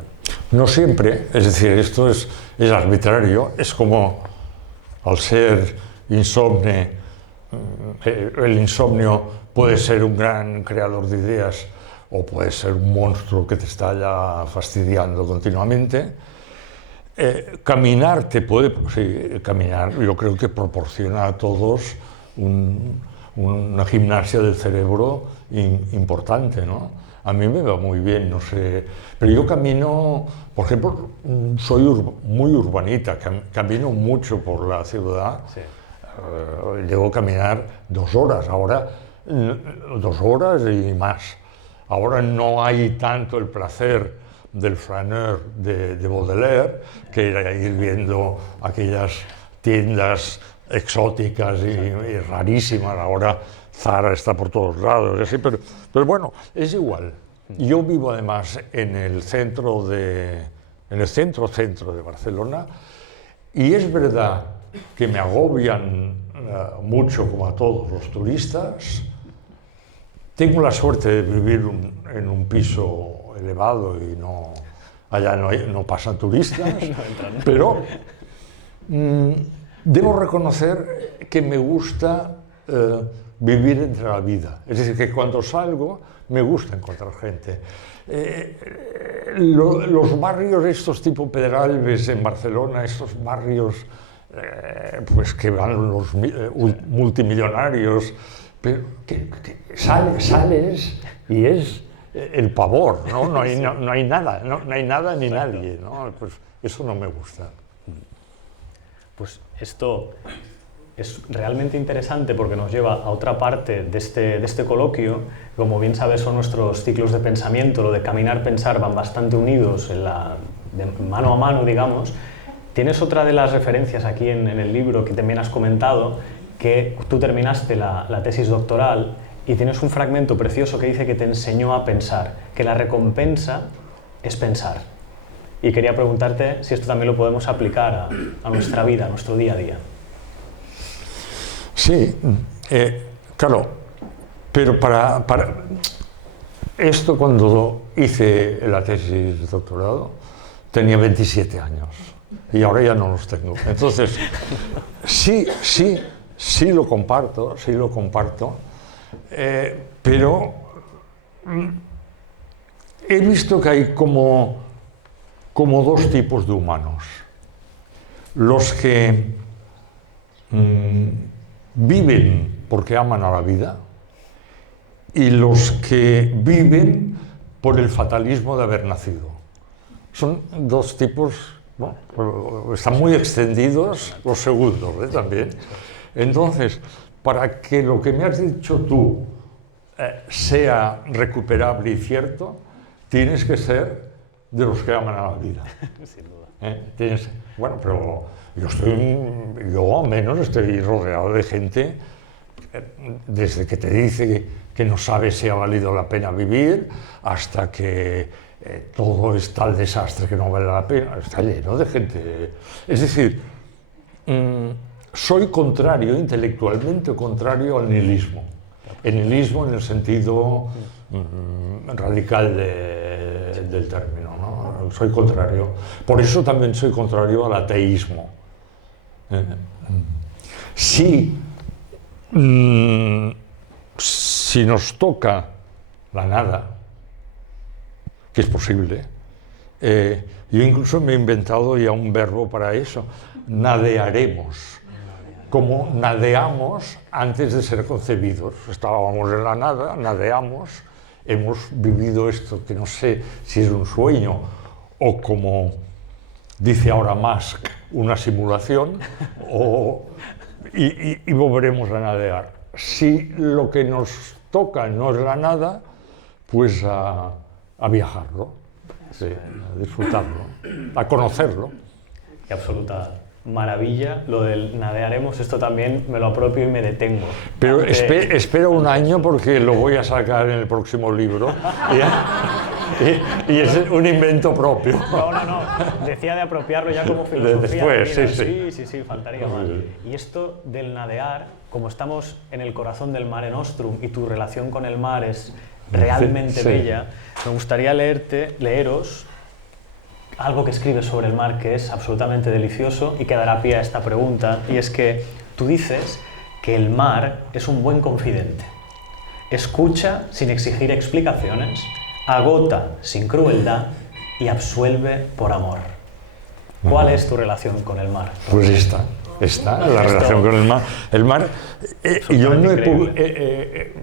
No siempre, es decir, esto es arbitrario, es como al ser insomne, el insomnio puede ser un gran creador de ideas o puede ser un monstruo que te está ya fastidiando continuamente. Caminar te puede, sí, caminar yo creo que proporciona a todos una gimnasia del cerebro importante, ¿no? A mí me va muy bien, no sé, pero yo camino, por ejemplo, soy muy urbanita, camino mucho por la ciudad, Sí. Llego a caminar 2 horas, ahora 2 horas y más. Ahora no hay tanto el placer del flaneur de Baudelaire, que era ir viendo aquellas tiendas exóticas y rarísimas. Ahora Zara está por todos lados, así, pero bueno, es igual. Yo vivo además en el centro de Barcelona, y es verdad que me agobian mucho, como a todos los turistas. Tengo la suerte de vivir en un piso elevado y allá no pasan turistas, pero debo reconocer que me gusta vivir entre la vida. Es decir, que cuando salgo me gusta encontrar gente. Los barrios estos tipo Pedralbes en Barcelona, estos barrios pues que van los multimillonarios, pero que sales y es el pavor, ¿no? No hay nada, no hay nada ni nadie, ¿no? Pues eso no me gusta. Pues esto es realmente interesante porque nos lleva a otra parte de este coloquio. Como bien sabes, son nuestros ciclos de pensamiento, lo de caminar, pensar, van bastante unidos de mano a mano, digamos. Tienes otra de las referencias aquí en el libro que también has comentado, que tú terminaste la tesis doctoral y tienes un fragmento precioso que dice que te enseñó a pensar, que la recompensa es pensar. Y quería preguntarte si esto también lo podemos aplicar a nuestra vida, a nuestro día a día. Sí, claro, pero para esto, cuando hice la tesis de doctorado tenía 27 años y ahora ya no los tengo. Entonces, sí lo comparto, pero he visto que hay como 2 tipos de humanos. Los que viven porque aman a la vida y los que viven por el fatalismo de haber nacido. Son 2 tipos, ¿no? Están muy extendidos los segundos, también. Entonces, para que lo que me has dicho tú sea recuperable y cierto, tienes que ser de los que aman a la vida. Sin duda. Bueno, pero yo al menos estoy rodeado de gente, desde que te dice que no sabe si ha valido la pena vivir, hasta que todo es tal desastre que no vale la pena. Está lleno de gente. Es decir, soy contrario, intelectualmente contrario al nihilismo. El nihilismo en el sentido radical del término, ¿no? Soy contrario. Por eso también soy contrario al ateísmo. Si nos toca la nada, que es posible, yo incluso me he inventado ya un verbo para eso: nadearemos. Como nadeamos antes de ser concebidos. Estábamos en la nada, nadeamos, hemos vivido esto que no sé si es un sueño o, como dice ahora Musk, una simulación, y volveremos a nadear. Si lo que nos toca no es la nada, pues a viajarlo, sí, a disfrutarlo, a conocerlo. Qué absoluta maravilla lo del nadearemos. Esto también me lo apropio y me detengo. Pero espero un año, porque lo voy a sacar en el próximo libro y es un invento propio. No, decía de apropiarlo ya como filosofía. Después, sí, faltaría más. Y esto del nadear, como estamos en el corazón del Mare Nostrum y tu relación con el mar es realmente bella, me gustaría leeros algo que escribes sobre el mar que es absolutamente delicioso y que dará pie a esta pregunta, y es que tú dices que el mar es un buen confidente. Escucha sin exigir explicaciones, agota sin crueldad y absuelve por amor. ¿Cuál es tu relación con el mar? Pues esta la relación con el mar. El mar, yo no he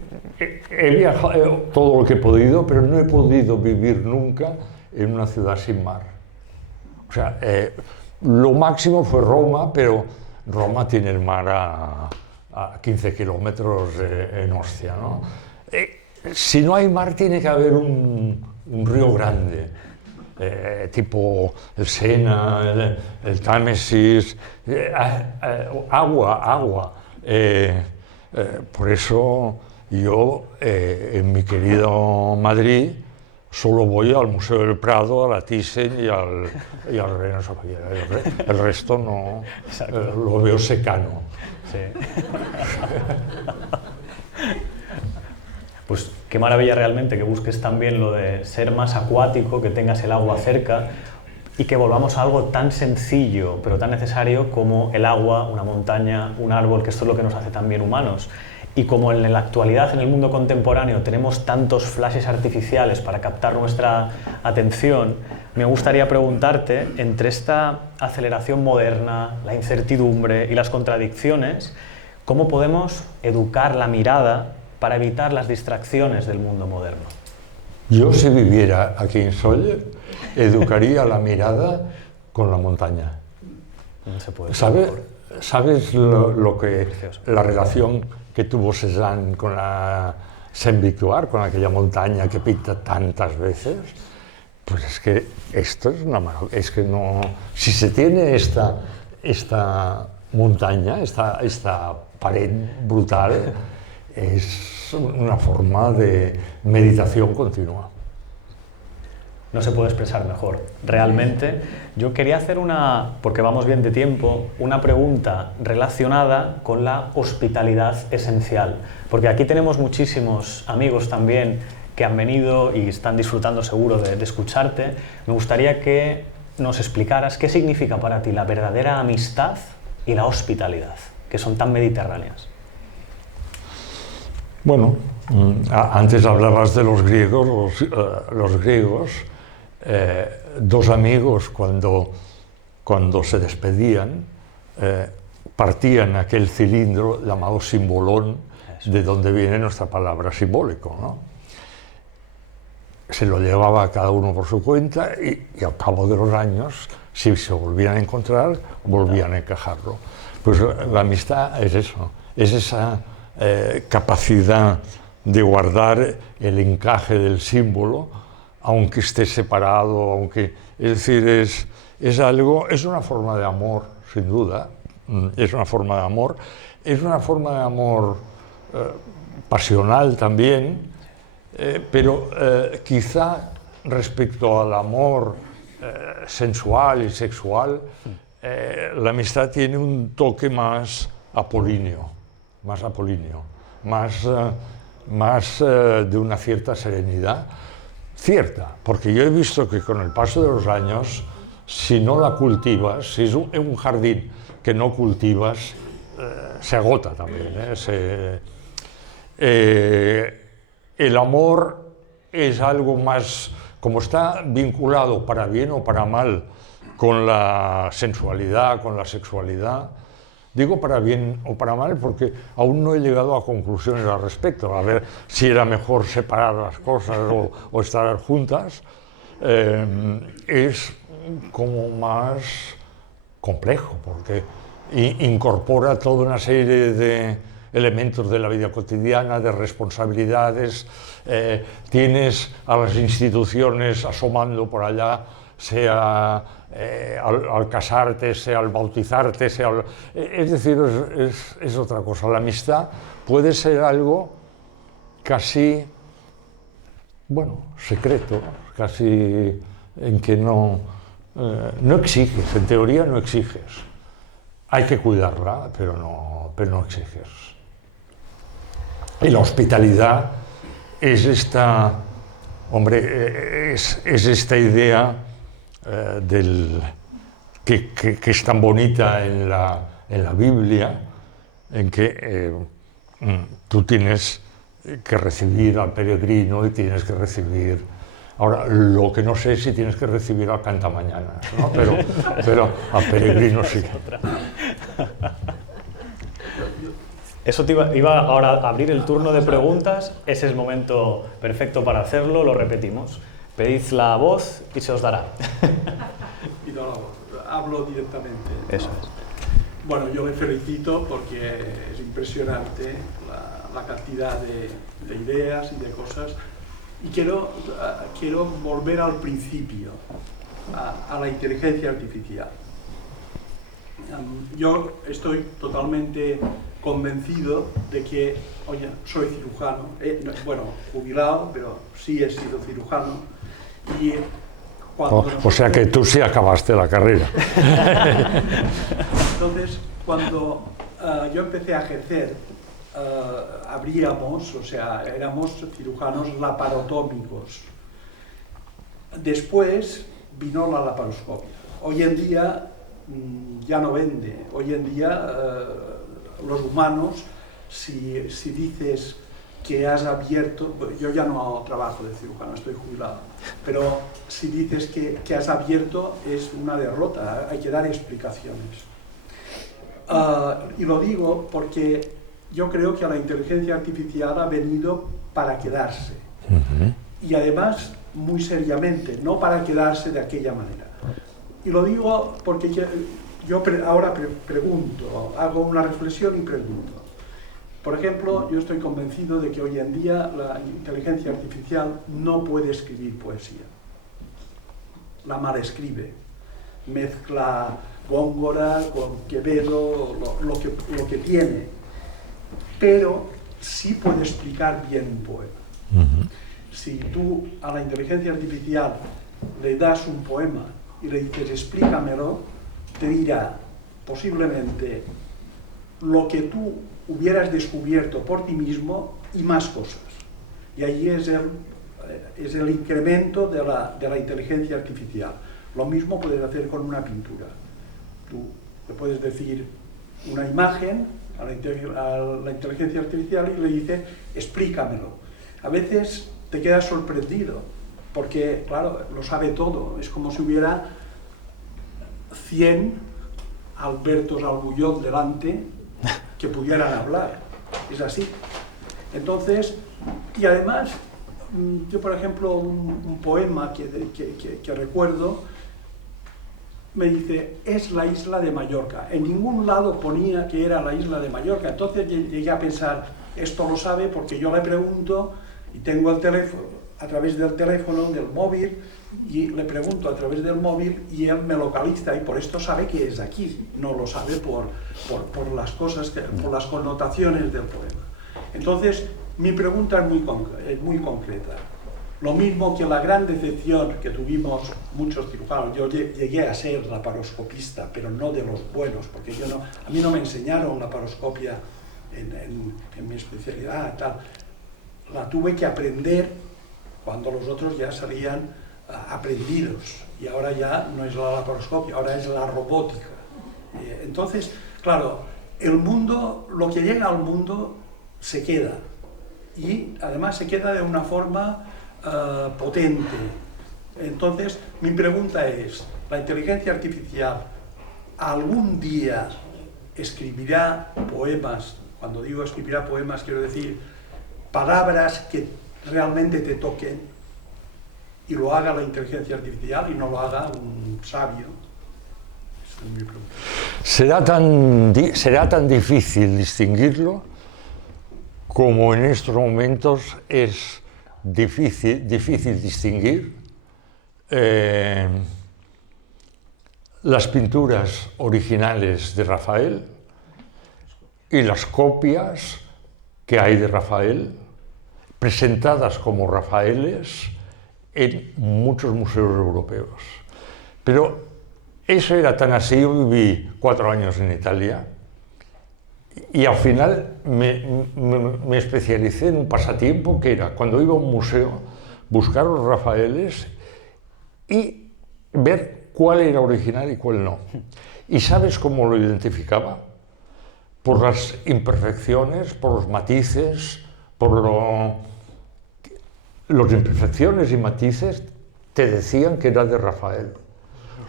viajado todo lo que he podido, pero no he podido vivir nunca en una ciudad sin mar. O sea, lo máximo fue Roma, pero Roma tiene el mar a 15 kilómetros en Ostia, ¿no? Si no hay mar, tiene que haber un río grande, tipo el Sena, el Támesis, agua. Por eso yo, en mi querido Madrid, solo voy al Museo del Prado, a la Thyssen y al Reina Sofía. El resto no, lo veo secano. Sí. Pues qué maravilla realmente que busques también lo de ser más acuático, que tengas el agua cerca y que volvamos a algo tan sencillo pero tan necesario como el agua, una montaña, un árbol, que esto es lo que nos hace también humanos. Y como en la actualidad, en el mundo contemporáneo, tenemos tantos flashes artificiales para captar nuestra atención, me gustaría preguntarte, entre esta aceleración moderna, la incertidumbre y las contradicciones, ¿cómo podemos educar la mirada para evitar las distracciones del mundo moderno? Yo, si viviera aquí en Sóller, educaría la mirada con la montaña. No se puede. ¿Sabes lo que la relación que tuvo Cézanne con la Sainte-Victoire, con aquella montaña que pinta tantas veces? Pues es que esto es una maravilla. Es que no, si se tiene esta montaña, esta pared brutal, es una forma de meditación continua. No se puede expresar mejor. Realmente, yo quería hacer porque vamos bien de tiempo, una pregunta relacionada con la hospitalidad esencial. Porque aquí tenemos muchísimos amigos también que han venido y están disfrutando seguro de escucharte. Me gustaría que nos explicaras qué significa para ti la verdadera amistad y la hospitalidad, que son tan mediterráneas. Bueno, antes hablabas de los griegos. Los griegos, dos amigos cuando se despedían, partían aquel cilindro llamado simbolón, de donde viene nuestra palabra simbólico, ¿no? Se lo llevaba cada uno por su cuenta y al cabo de los años, si se volvían a encontrar, volvían a encajarlo. Pues la amistad es eso, es esa capacidad de guardar el encaje del símbolo, aunque esté separado, es decir, es una forma de amor, sin duda, es una forma de amor pasional también, pero quizá respecto al amor sensual y sexual, la amistad tiene un toque más apolíneo, más de una cierta serenidad, porque yo he visto que con el paso de los años, si no la cultivas, si es un jardín que no cultivas, se agota también, el amor es algo más, como está vinculado para bien o para mal con la sensualidad, con la sexualidad. Digo para bien o para mal porque aún no he llegado a conclusiones al respecto, a ver si era mejor separar las cosas o estar juntas. Es como más complejo porque incorpora toda una serie de elementos de la vida cotidiana, de responsabilidades. Tienes a las instituciones asomando por allá, sea al casarte, sea al bautizarte, es decir, es otra cosa. La amistad puede ser algo casi, secreto, casi en que no exiges, en teoría no exiges. Hay que cuidarla, pero no exiges. Y la hospitalidad es esta idea que es tan bonita en la Biblia, en que tú tienes que recibir al peregrino y tienes que recibir... Ahora, lo que no sé es si tienes que recibir al cantamañanas, ¿no? Pero al peregrino sí. Eso iba ahora a abrir el turno de preguntas. Ese es el momento perfecto para hacerlo, lo repetimos. Pedid la voz y se os dará. Pido la voz, hablo directamente. Eso es. Bueno, yo le felicito porque es impresionante la cantidad de ideas y de cosas. Y quiero volver al principio, a la inteligencia artificial. Yo estoy totalmente convencido de que, oye, soy cirujano, bueno, jubilado, pero sí he sido cirujano. Y o sea que tú sí acabaste la carrera. Entonces, cuando yo empecé a ejercer, abríamos, o sea, éramos cirujanos laparotómicos. Después vino la laparoscopia. Hoy en día ya no vende. Hoy en día los humanos, si dices que has abierto, yo ya no trabajo de cirujano, estoy jubilado, pero si dices que has abierto es una derrota, hay que dar explicaciones. Y lo digo porque yo creo que la inteligencia artificial ha venido para quedarse. Y además, muy seriamente, no para quedarse de aquella manera. Y lo digo porque yo ahora pregunto, hago una reflexión y pregunto. Por ejemplo, yo estoy convencido de que hoy en día la inteligencia artificial no puede escribir poesía. La mal escribe. Mezcla Góngora con Quevedo, lo que tiene. Pero sí puede explicar bien un poema. Si tú a la inteligencia artificial le das un poema y le dices explícamelo, te dirá posiblemente lo que tú hubieras descubierto por ti mismo y más cosas. Y allí es el incremento de la inteligencia artificial. Lo mismo puedes hacer con una pintura. Tú le puedes decir una imagen a la inteligencia artificial y le dices explícamelo. A veces te quedas sorprendido porque, claro, lo sabe todo. Es como si hubiera 100 Albertos Argullón delante que pudieran hablar. Es así. Entonces, y además, yo por ejemplo, un poema que recuerdo, me dice, es la isla de Mallorca. En ningún lado ponía que era la isla de Mallorca. Entonces llegué a pensar, esto lo sabe porque yo le pregunto y tengo el teléfono, a través del teléfono, del móvil, y le pregunto a través del móvil y él me localiza y por esto sabe que es aquí, no lo sabe por las cosas, por las connotaciones del poema. Entonces, mi pregunta es muy concreta. Lo mismo que la gran decepción que tuvimos muchos cirujanos, yo llegué a ser laparoscopista, pero no de los buenos, porque a mí no me enseñaron laparoscopia en mi especialidad, tal. La tuve que aprender cuando los otros ya salían aprendidos, y ahora ya no es la laparoscopia, ahora es la robótica. Entonces, claro, el mundo, lo que llega al mundo se queda, y además se queda de una forma potente. Entonces, mi pregunta es, ¿la inteligencia artificial algún día escribirá poemas? Cuando digo escribirá poemas, quiero decir palabras que realmente te toquen, y lo haga la inteligencia artificial y no lo haga un sabio. Esa es mi pregunta. ¿Será tan difícil distinguirlo como en estos momentos es difícil distinguir las pinturas originales de Rafael y las copias que hay de Rafael, presentadas como Rafaeles en muchos museos europeos? Pero eso era tan así. Yo viví 4 años en Italia y al final me especialicé en un pasatiempo que era, cuando iba a un museo, buscar los Rafaeles y ver cuál era original y cuál no. ¿Y sabes cómo lo identificaba? Por las imperfecciones, por los matices, las imperfecciones y matices te decían que era de Rafael.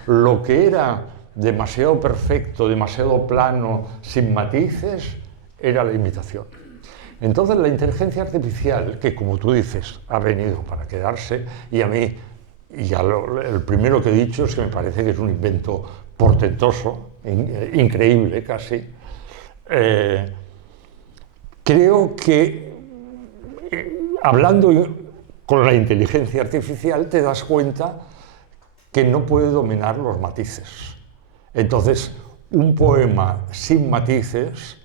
Lo que era demasiado perfecto, demasiado plano, sin matices, era la imitación. Entonces la inteligencia artificial, que como tú dices, ha venido para quedarse, y a mí, el primero que he dicho es que me parece que es un invento portentoso, increíble casi, creo que hablando con la inteligencia artificial te das cuenta que no puede dominar los matices. Entonces, un poema sin matices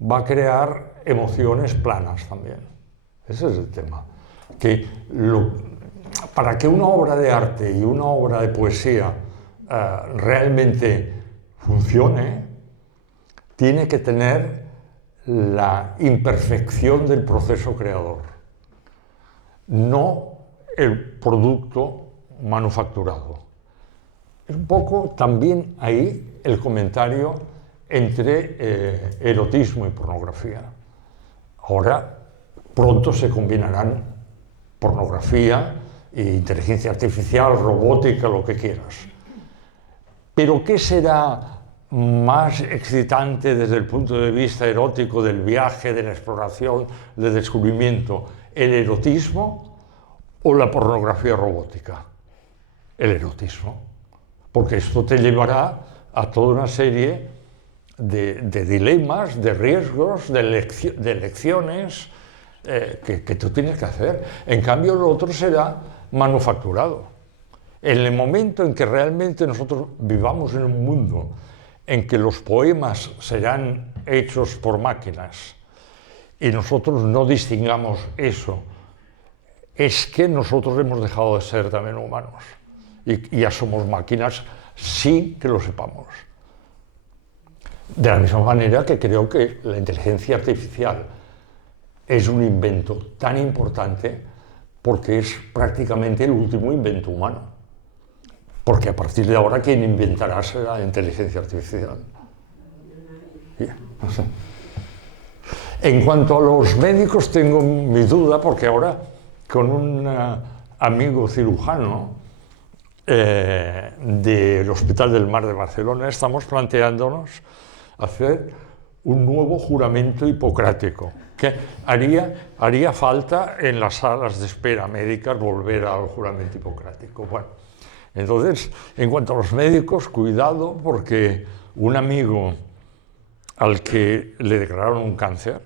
va a crear emociones planas también. Ese es el tema. Para que una obra de arte y una obra de poesía realmente funcione, tiene que tener la imperfección del proceso creador, no el producto manufacturado. Es un poco también ahí el comentario entre erotismo y pornografía. Ahora pronto se combinarán pornografía e inteligencia artificial, robótica, lo que quieras. Pero ¿qué será más excitante desde el punto de vista erótico del viaje, de la exploración, del descubrimiento? ¿El erotismo o la pornografía robótica? El erotismo. Porque esto te llevará a toda una serie de dilemas, de riesgos, de elecciones que tú tienes que hacer. En cambio, lo otro será manufacturado. En el momento en que realmente nosotros vivamos en un mundo en que los poemas serán hechos por máquinas y nosotros no distingamos eso, es que nosotros hemos dejado de ser también humanos y ya somos máquinas sin que lo sepamos. De la misma manera que creo que la inteligencia artificial es un invento tan importante porque es prácticamente el último invento humano. Porque a partir de ahora quien inventará será la inteligencia artificial. No sé. En cuanto a los médicos tengo mi duda porque ahora con un amigo cirujano del Hospital del Mar de Barcelona estamos planteándonos hacer un nuevo juramento hipocrático que haría falta en las salas de espera médicas volver al juramento hipocrático. Bueno, entonces, en cuanto a los médicos, cuidado porque un amigo al que le declararon un cáncer,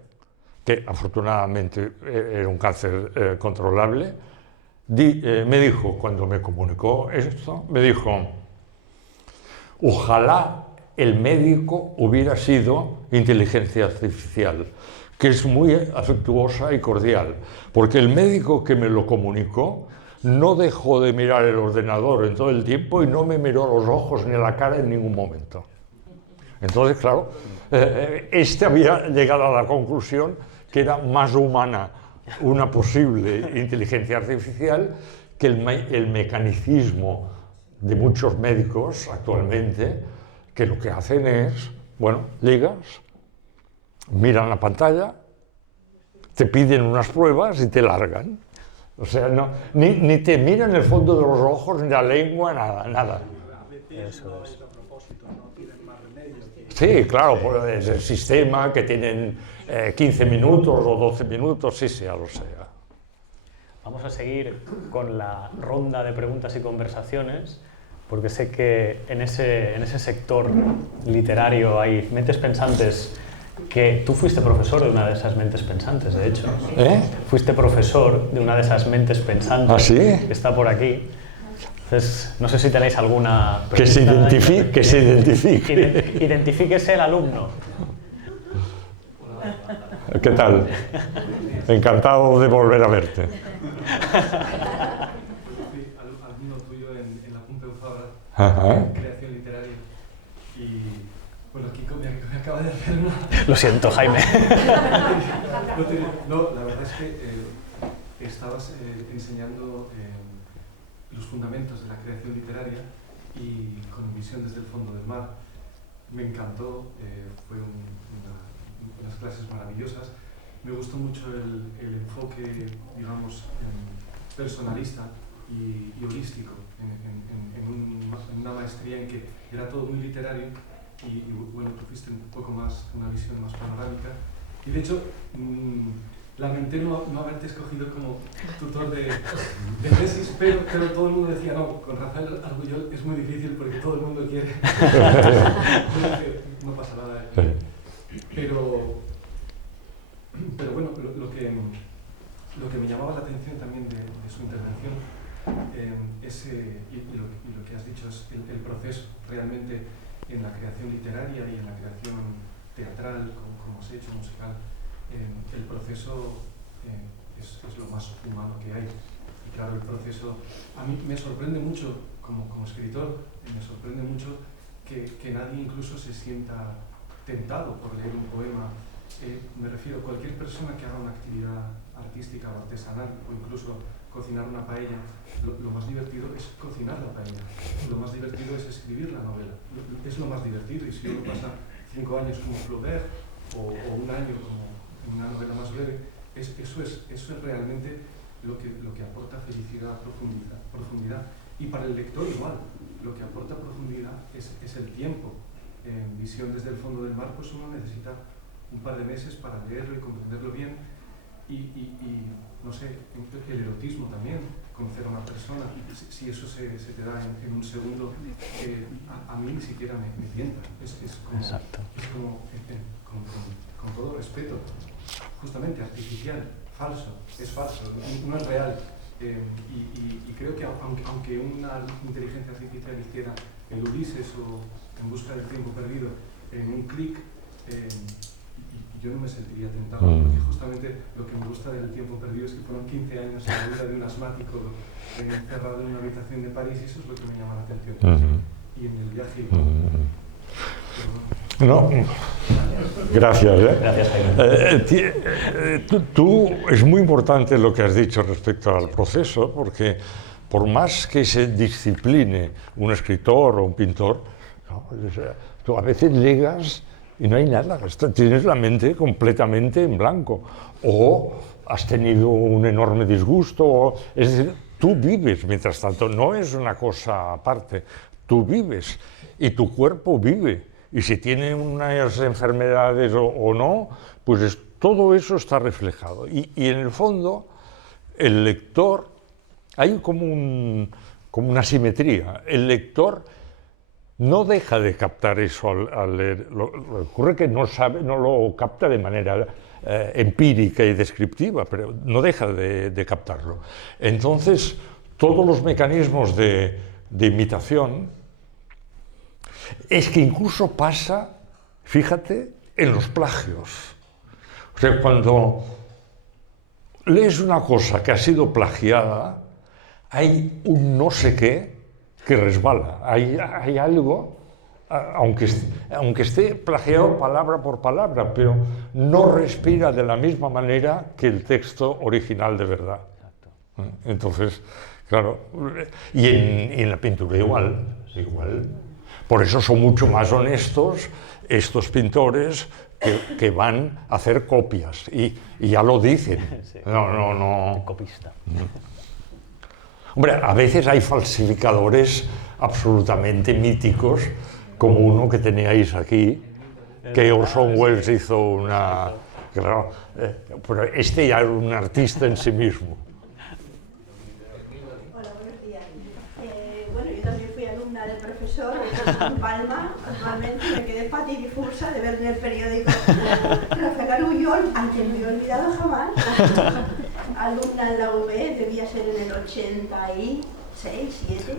que afortunadamente era un cáncer controlable, me dijo, cuando me comunicó esto, me dijo, ojalá el médico hubiera sido inteligencia artificial, que es muy afectuosa y cordial, porque el médico que me lo comunicó no dejó de mirar el ordenador en todo el tiempo y no me miró los ojos ni la cara en ningún momento. Entonces, claro, este había llegado a la conclusión que era más humana una posible inteligencia artificial que el mecanicismo de muchos médicos actualmente, que lo que hacen es, bueno, ligas, miran la pantalla, te piden unas pruebas y te largan. O sea, no, ni te miran el fondo de los ojos, ni la lengua, nada. Eso es a propósito, no tienen más remedio. Sí, claro, es el sistema que tienen 15 minutos o 12 minutos, sí, ya lo sé. Vamos a seguir con la ronda de preguntas y conversaciones, porque sé que en ese sector literario hay mentes pensantes, que tú fuiste profesor de una de esas mentes pensantes, de hecho. Fuiste profesor de una de esas mentes pensantes. ¿Ah, sí? Que está por aquí. Entonces, no sé si tenéis alguna pregunta. Que se identifique. Identifíquese el alumno. ¿Qué tal? Encantado de volver a verte. Alumno tuyo en la Pompeu Fabra, creación literaria. Y bueno, Kiko me acaba de hacer una... Lo siento, Jaime. No, la verdad es que estabas enseñando los fundamentos de la creación literaria y con Visión desde el fondo del mar. Me encantó, fue unas clases maravillosas. Me gustó mucho el enfoque, digamos, personalista y holístico, en una maestría en que era todo muy literario y bueno, tú fuiste un poco más, una visión más panorámica. Y de hecho, lamenté no haberte escogido como tutor de tesis, pero todo el mundo decía, no, con Rafael Argullol es muy difícil porque todo el mundo quiere. No pasa nada. Pero bueno, lo que me llamaba la atención también de su intervención y lo que has dicho es el proceso realmente en la creación literaria y en la creación teatral, como has hecho, musical. El proceso es lo más humano que hay. Y claro, el proceso a mí me sorprende mucho como escritor, me sorprende mucho que nadie incluso se sienta tentado por leer un poema. Me refiero a cualquier persona que haga una actividad artística o artesanal o incluso cocinar una paella. Lo más divertido es cocinar la paella, lo más divertido es escribir la novela, es lo más divertido. Y si uno pasa 5 años como Flaubert o un año como una novela más breve, eso es realmente lo que aporta felicidad, profundidad. Y para el lector igual, lo que aporta profundidad es el tiempo. En Visión desde el fondo del mar, pues uno necesita un par de meses para leerlo y comprenderlo bien. Y no sé, el erotismo también, conocer a una persona, si eso se te da en un segundo, a mí ni siquiera me tienta. Es como con todo respeto, justamente artificial, falso, es falso, no es real. Y creo que aunque una inteligencia artificial hiciera el Ulises o En busca del tiempo perdido en un clic, yo no me sentiría tentado, porque justamente lo que me gusta del tiempo perdido es que fueron 15 años en la vida de un asmático encerrado en una habitación de París, y eso es lo que me llama la atención. Y en el viaje no, gracias. Gracias, Jaime. Es muy importante lo que has dicho respecto al proceso, porque por más que se discipline un escritor o un pintor, ¿no? Tú a veces llegas y no hay nada, tienes la mente completamente en blanco, o has tenido un enorme disgusto, es decir, tú vives mientras tanto, no es una cosa aparte, tú vives y tu cuerpo vive, y si tiene unas enfermedades o no, pues todo eso está reflejado, y en el fondo el lector, hay como una simetría, el lector no deja de captar eso al leer. Lo ocurre que no lo capta de manera empírica y descriptiva, pero no deja de captarlo. Entonces, todos los mecanismos de imitación, es que incluso pasa, fíjate, en los plagios. O sea, cuando lees una cosa que ha sido plagiada, hay un no sé qué que resbala, hay algo, aunque esté plagiado palabra por palabra, pero no respira de la misma manera que el texto original de verdad. Entonces, claro, y en la pintura igual. Por eso son mucho más honestos estos pintores que van a hacer copias, y ya lo dicen. Sí. No. Copista. Hombre, a veces hay falsificadores absolutamente míticos, como uno que teníais aquí, que Orson Welles hizo una... Claro, pero este ya era un artista en sí mismo. Hola, buenos días. Bueno, yo también fui alumna del profesor en Palma, actualmente me quedé patidifusa de ver en el periódico Rafael Argullol, al que no he olvidado jamás. Alumna en la UB, debía ser en el 86, 7.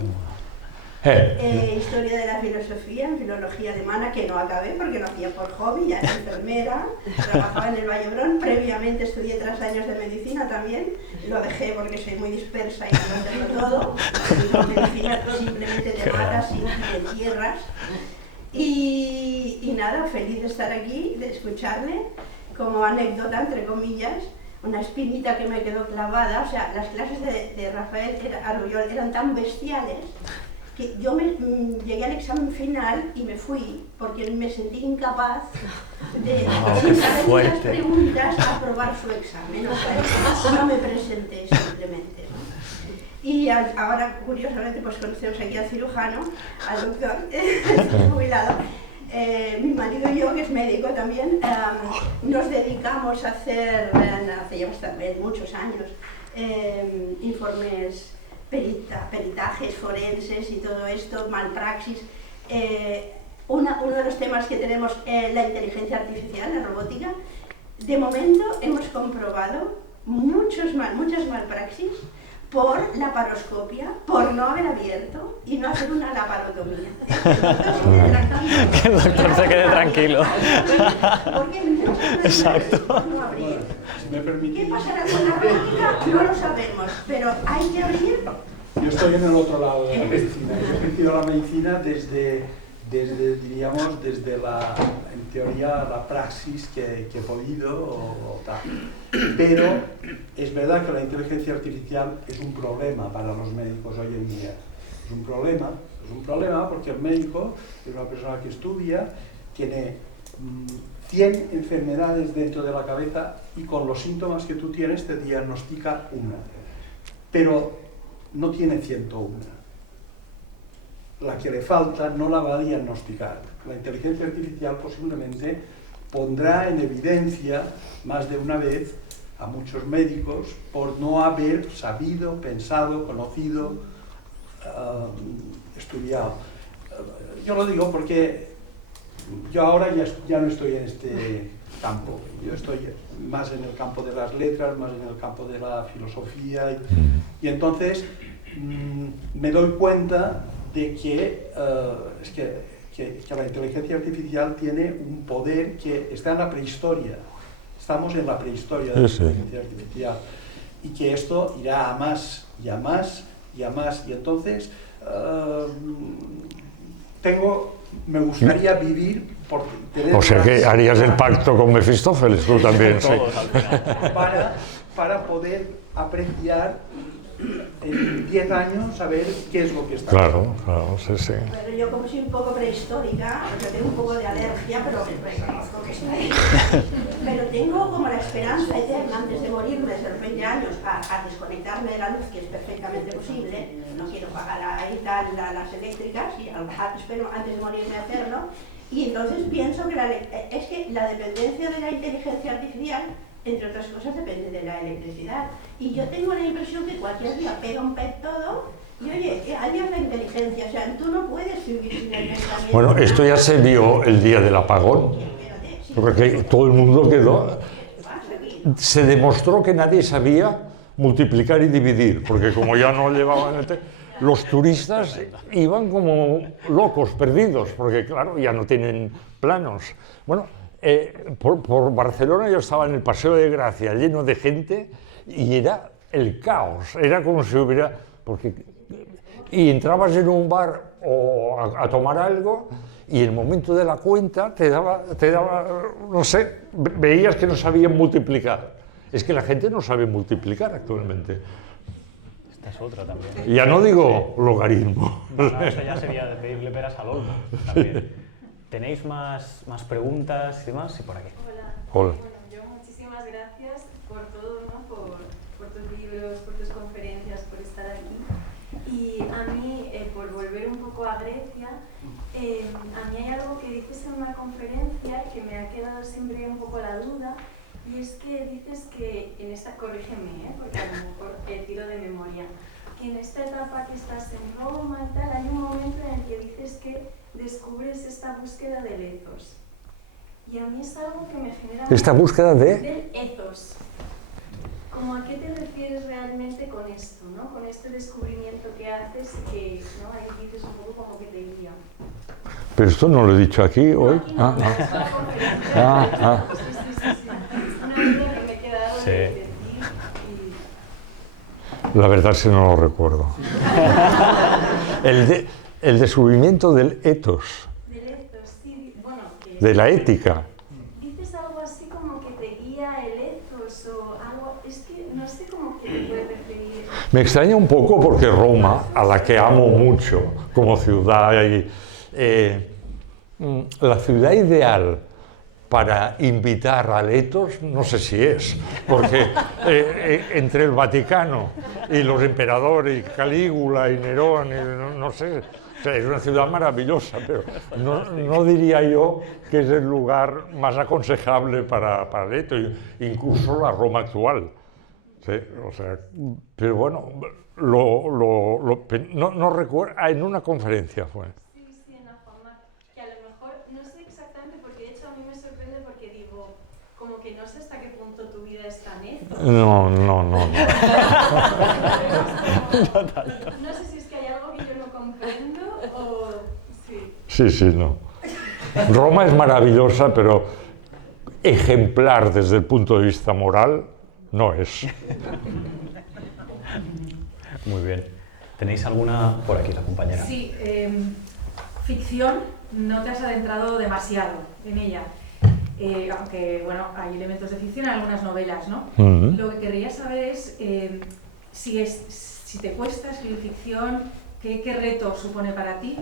Historia de la filosofía, en filología alemana, que no acabé porque lo hacía por hobby, ya era enfermera, trabajaba en el Vallebrón, previamente estudié 3 años de medicina también, lo dejé porque soy muy dispersa y no hacerlo todo, medicina simplemente te matas y te entierras. Y nada, feliz de estar aquí, de escucharle, como anécdota, entre comillas, una espinita que me quedó clavada. O sea, las clases de Rafael Argullol eran tan bestiales que yo llegué al examen final y me fui porque me sentí incapaz de, sin saber las preguntas, aprobar su examen. O sea, no me presenté simplemente, ¿no? Y ahora, curiosamente, pues conocemos aquí al cirujano, al doctor, jubilado. Mi marido y yo, que es médico también, nos dedicamos a hacer, hace ya bastante, muchos años, informes, peritajes forenses y todo esto, malpraxis. Uno de los temas que tenemos es la inteligencia artificial, la robótica. De momento hemos comprobado muchas malpraxis por laparoscopia, por no haber abierto y no hacer una laparotomía. Que el doctor se quede tranquilo. Porque exacto. No abrir. Si me permitís. ¿Qué pasará con la robótica? No lo sabemos, pero hay que abrir. Yo estoy en el otro lado de la medicina. Yo he ejercido la medicina desde la, en teoría, la praxis que he podido o tal. Pero es verdad que la inteligencia artificial es un problema para los médicos hoy en día. Es un problema porque el médico es una persona que estudia, tiene 100 enfermedades dentro de la cabeza y con los síntomas que tú tienes te diagnostica una. Pero no tiene 101. La que le falta no la va a diagnosticar. La inteligencia artificial posiblemente pondrá en evidencia más de una vez a muchos médicos por no haber sabido, pensado, conocido, estudiado. Yo lo digo porque yo ahora ya no estoy en este campo. Yo estoy más en el campo de las letras, más en el campo de la filosofía y entonces me doy cuenta de que, que la inteligencia artificial tiene un poder que está en la prehistoria. Estamos en la prehistoria de la inteligencia artificial y que esto irá a más y a más y a más. Y entonces me gustaría vivir por tener... O sea que harías el pacto con Mefistófeles, tú también, sí. Para poder apreciar en 10 años saber qué es lo que está pasando. Claro, sí. Pero yo como soy un poco prehistórica, yo tengo un poco de alergia, pero reconozco que estoy. Pero tengo como la esperanza eterna antes de morirme, desde los 20 años, a desconectarme de la luz, que es perfectamente posible. No quiero pagar ahí las eléctricas, y espero antes de morirme hacerlo. Y entonces pienso que es que la dependencia de la inteligencia artificial, entre otras cosas, depende de la electricidad. Y yo tengo la impresión que cualquier día pega un pet todo y oye, adiós la inteligencia, o sea, tú no puedes vivir sin el pensamiento. Bueno, esto ya se vio el día del apagón, porque todo el mundo quedó... Se demostró que nadie sabía multiplicar y dividir, porque como ya no llevaban... Los turistas iban como locos, perdidos, porque claro, ya no tienen planos. Bueno, por Barcelona yo estaba en el Paseo de Gracia lleno de gente y era el caos, era como si hubiera... Y entrabas en un bar o a tomar algo y el momento de la cuenta te daba, no sé, veías que no sabían multiplicar. Es que la gente no sabe multiplicar actualmente. Esta es otra también. Ya no digo logaritmo. No, eso ya sería de pedirle peras al olmo también. ¿Tenéis más preguntas y demás? Sí, por aquí. Hola. Bueno, yo muchísimas gracias por todo, ¿no? por tus libros, por tus conferencias, por estar aquí. Y a mí, por volver un poco a Grecia, a mí hay algo que dices en una conferencia que me ha quedado siempre un poco la duda, y es que dices que en esta, corrígeme, porque a lo mejor tiro de memoria, que en esta etapa que estás en Roma y tal, hay un momento en el que dices que descubres esta búsqueda del ethos. Y a mí es algo que me genera... ¿Esta búsqueda de? Del ethos. ¿Cómo a qué te refieres realmente con esto, ¿no? Con este descubrimiento que haces y que, ¿no? Ahí dices un poco como que te guía. Pero esto no lo he dicho aquí hoy. Aquí no, Sí. Una idea que me he quedado de decir y... La verdad es que no lo recuerdo. El descubrimiento del ethos. Del ethos, sí. Bueno, que... De la ética. Dices algo así como que te guía el ethos o algo... es que no sé cómo que te puedes referir. Me extraña un poco porque Roma, a la que amo mucho como ciudad, la ciudad ideal para invitar a letos, no sé si es, porque entre el Vaticano y los emperadores, y Calígula y Nerón, y no sé, o sea, es una ciudad maravillosa, pero no diría yo que es el lugar más aconsejable para letos, incluso la Roma actual. Sí, o sea, pero bueno, no recuerdo, en una conferencia fue. Sí, en la fama, que a lo mejor, no sé exactamente, porque de hecho a mí me sorprende porque digo, como que no sé hasta qué punto tu vida es tan esto. No. No sé si es que hay algo que yo no comprendo o... Sí. Sí, no. Roma es maravillosa, pero ejemplar desde el punto de vista moral no es. Muy bien. ¿Tenéis alguna por aquí, la compañera? Sí, ficción, no te has adentrado demasiado en ella. Aunque, bueno, hay elementos de ficción en algunas novelas, ¿no? Uh-huh. Lo que querría saber es si te cuesta escribir ficción, ¿qué reto supone para ti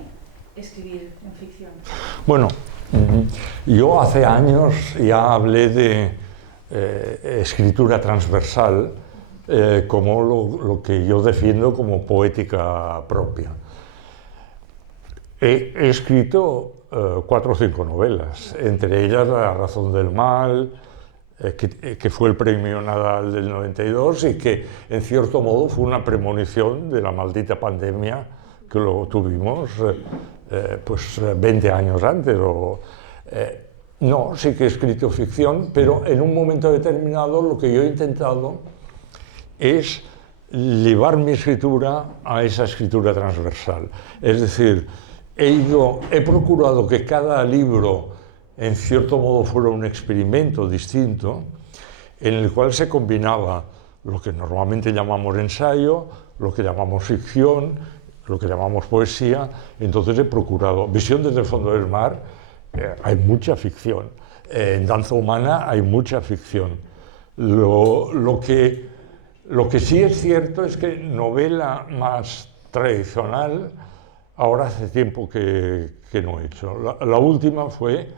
escribir en ficción? Bueno, yo hace años ya hablé de escritura transversal como lo que yo defiendo como poética propia. He escrito 4 o 5 novelas, entre ellas La razón del mal, que fue el premio Nadal del 92 y que en cierto modo fue una premonición de la maldita pandemia que lo tuvimos pues 20 años antes. No, sí que he escrito ficción, pero en un momento determinado lo que yo he intentado es llevar mi escritura a esa escritura transversal. Es decir, he procurado que cada libro en cierto modo fuera un experimento distinto en el cual se combinaba lo que normalmente llamamos ensayo, lo que llamamos ficción, lo que llamamos poesía. Entonces he procurado, Visión desde el fondo del mar, hay mucha ficción, en Danza humana hay mucha ficción. Lo que sí es cierto es que novela más tradicional, ahora hace tiempo que no he hecho. La última fue,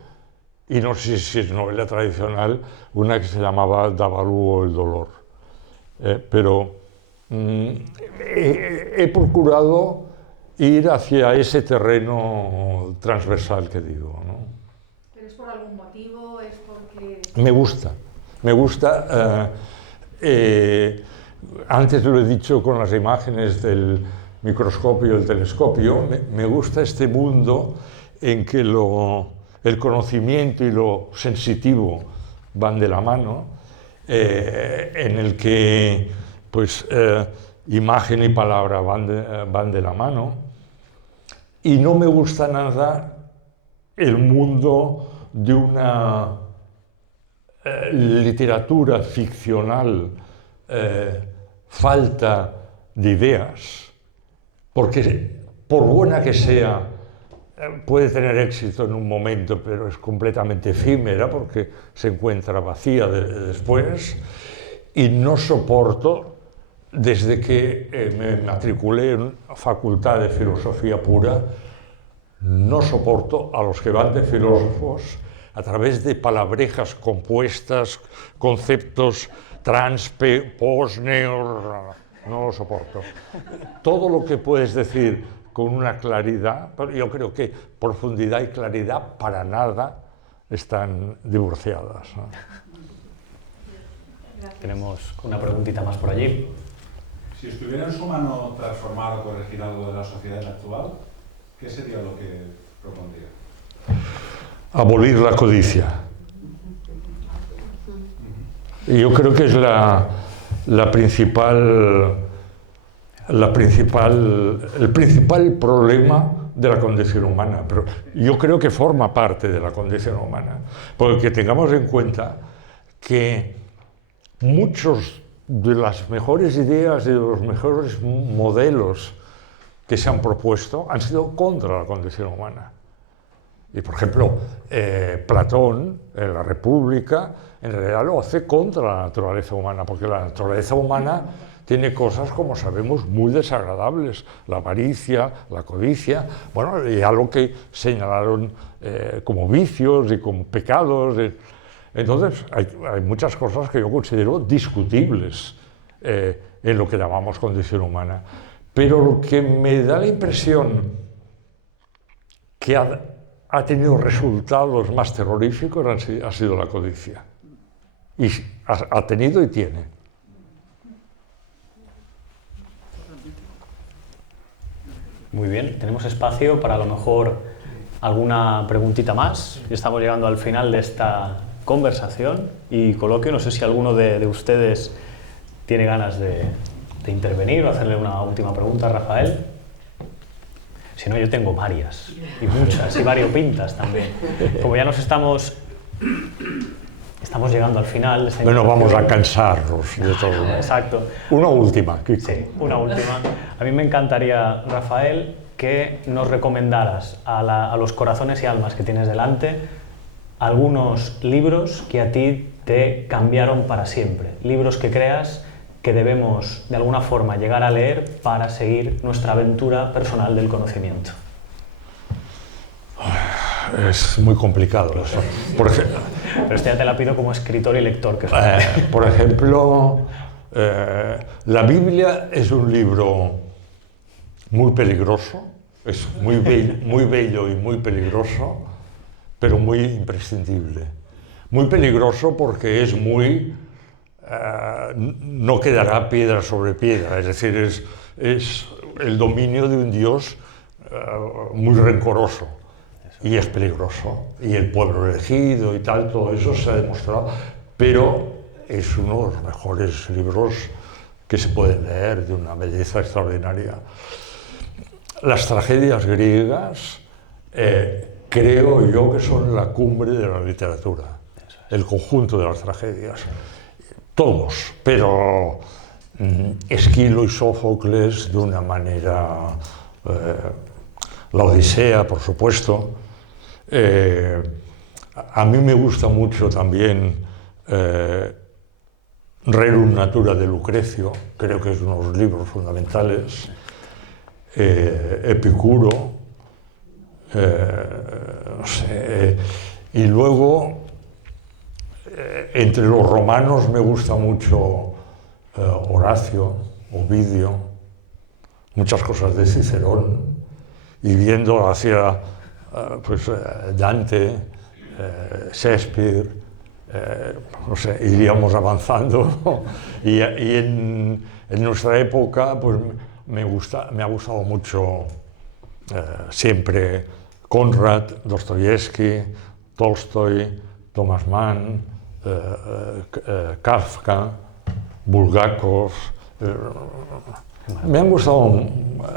y no sé si es novela tradicional, una que se llamaba Davalú el dolor. Pero he procurado ir hacia ese terreno transversal que digo, ¿no? ¿Pero es por algún motivo? ¿Es porque...? Me gusta. Antes lo he dicho con las imágenes del microscopio y el telescopio, me gusta este mundo en que el conocimiento y lo sensitivo van de la mano, en el que pues, imagen y palabra van de la mano, y no me gusta nada el mundo de una literatura ficcional falta de ideas, porque por buena que sea, puede tener éxito en un momento, pero es completamente efímera porque se encuentra vacía después, y no soporto, desde que me matriculé en Facultad de Filosofía Pura, no soporto a los que van de filósofos a través de palabrejas compuestas, conceptos post, neo, no lo soporto. Todo lo que puedes decir con una claridad, pero yo creo que profundidad y claridad para nada están divorciadas, ¿no? Tenemos una preguntita más por allí. Si estuviera en su mano transformar o corregir algo de la sociedad actual, ¿qué sería lo que propondría? Abolir la codicia. Y yo creo que es el principal problema de la condición humana, pero yo creo que forma parte de la condición humana, porque tengamos en cuenta que muchos de las mejores ideas y de los mejores modelos que se han propuesto han sido contra la condición humana. Y por ejemplo, Platón, en la República, en realidad lo hace contra la naturaleza humana, porque la naturaleza humana tiene cosas, como sabemos, muy desagradables, la avaricia, la codicia, bueno, y algo que señalaron como vicios y como pecados. Entonces, hay muchas cosas que yo considero discutibles en lo que llamamos condición humana. Pero lo que me da la impresión que ha tenido resultados más terroríficos ha sido la codicia. Y ha tenido y tiene. Muy bien, tenemos espacio para a lo mejor alguna preguntita más. Estamos llegando al final de esta conversación y coloquio. No sé si alguno de ustedes tiene ganas de intervenir o hacerle una última pregunta a Rafael. Si no, yo tengo varias, y muchas, y variopintas también. Como ya estamos llegando al final. Bueno, vamos a cansarnos de todo. Exacto. Una última, Kiko. Sí, una última. A mí me encantaría, Rafael, que nos recomendaras a los corazones y almas que tienes delante algunos libros que a ti te cambiaron para siempre. Libros que creas que debemos, de alguna forma, llegar a leer para seguir nuestra aventura personal del conocimiento. Es muy complicado eso. Pero esta ya te la pido como escritor y lector. Que por ejemplo, la Biblia es un libro muy peligroso, es muy bello y muy peligroso, pero muy imprescindible. Muy peligroso porque es muy... no quedará piedra sobre piedra, es decir, es el dominio de un Dios muy rencoroso. Y es peligroso, y el pueblo elegido y tal, todo eso se ha demostrado, pero es uno de los mejores libros que se pueden leer, de una belleza extraordinaria. Las tragedias griegas creo yo que son la cumbre de la literatura, el conjunto de las tragedias, todos, pero Esquilo y Sófocles de una manera, la Odisea, por supuesto. A mí me gusta mucho también Rerum Natura de Lucrecio, creo que es uno de los libros fundamentales, Epicuro, no sé, y luego entre los romanos me gusta mucho Horacio, Ovidio, muchas cosas de Cicerón, y viendo hacia pues Dante, Shakespeare, no sé, iríamos avanzando y en nuestra época pues me ha gustado mucho siempre Conrad, Dostoyevsky, Tolstoy, Thomas Mann, Kafka, Bulgakov. Me han gustado,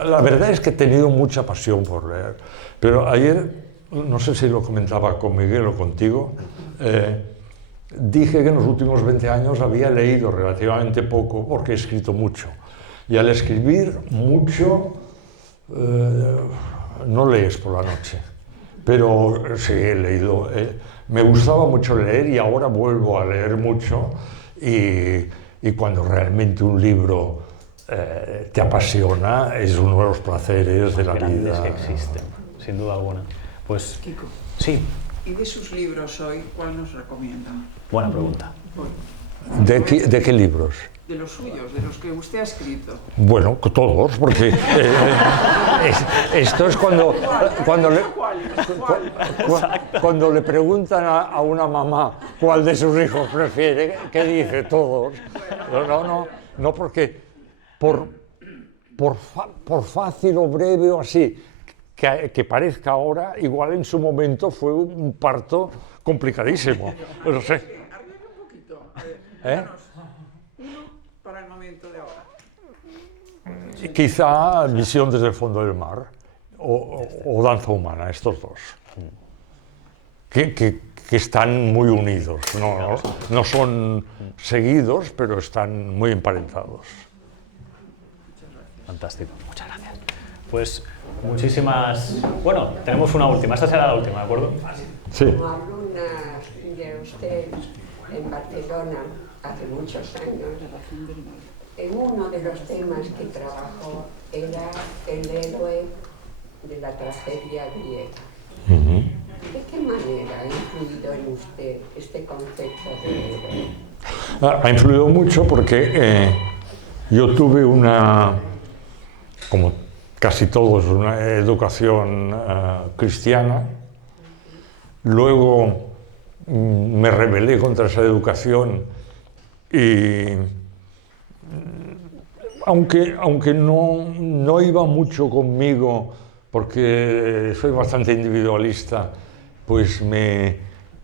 la verdad es que he tenido mucha pasión por leer, pero ayer, no sé si lo comentaba con Miguel o contigo, dije que en los últimos 20 años había leído relativamente poco porque he escrito mucho, y al escribir mucho no lees por la noche, pero sí he leído, me gustaba mucho leer y ahora vuelvo a leer mucho, y cuando realmente un libro te apasiona, es uno de los placeres de la vida. Que existen, sin duda alguna. Pues, Kiko, sí. ¿y de sus libros hoy cuál nos recomiendan? Buena pregunta. ¿De qué libros? De los suyos, de los que usted ha escrito. Bueno, todos, porque esto es cuando le preguntan a una mamá cuál de sus hijos prefiere, ¿qué dice? Todos. No, porque por fácil o breve o así, que parezca ahora, igual en su momento fue un parto complicadísimo. No sé. Arriba un poquito. Uno para el momento de ahora. Quizá Visión desde el fondo del mar o Danza humana, estos dos. Que están muy unidos, no son seguidos, pero están muy emparentados. Fantástico, muchas gracias. Pues muchísimas... Bueno, tenemos una última, esta será la última, ¿de acuerdo? Sí. Como alumna de usted en Barcelona hace muchos años, en uno de los temas que trabajó era el héroe de la tragedia griega. ¿De qué manera ha influido en usted este concepto de héroe? Ha influido mucho porque yo tuve como casi todos, una educación cristiana. Luego me rebelé contra esa educación y aunque no iba mucho conmigo porque soy bastante individualista, pues me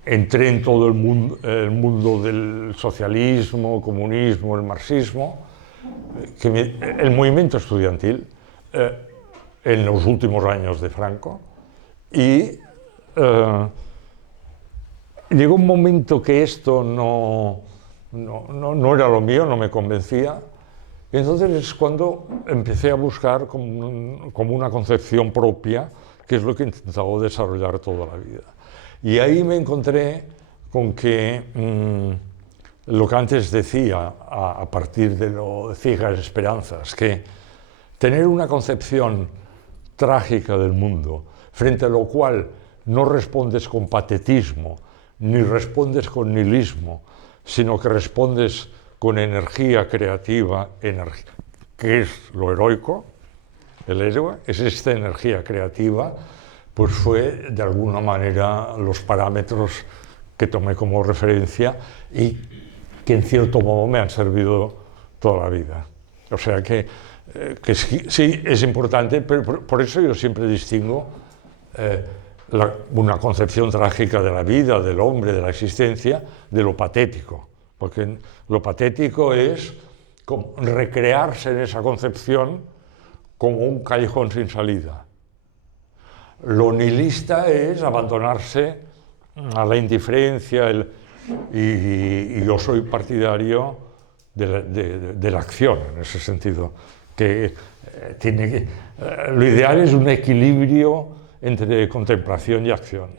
entré en todo el mundo del socialismo, comunismo, el marxismo, el movimiento estudiantil en los últimos años de Franco, y llegó un momento que esto no era lo mío, no me convencía, y entonces es cuando empecé a buscar como una concepción propia, que es lo que he intentado desarrollar toda la vida. Y ahí me encontré con que lo que antes decía, a partir de lo de Ciegas Esperanzas, que tener una concepción trágica del mundo, frente a lo cual no respondes con patetismo, ni respondes con nihilismo, sino que respondes con energía creativa, que es lo heroico, el héroe, es esta energía creativa, pues fue de alguna manera los parámetros que tomé como referencia y que en cierto modo me han servido toda la vida. O sea que sí es importante, pero por eso yo siempre distingo una concepción trágica de la vida, del hombre, de la existencia, de lo patético. Porque lo patético es como recrearse en esa concepción como un callejón sin salida. Lo nihilista es abandonarse a la indiferencia y yo soy partidario de la acción en ese sentido. Lo ideal es un equilibrio entre contemplación y acción.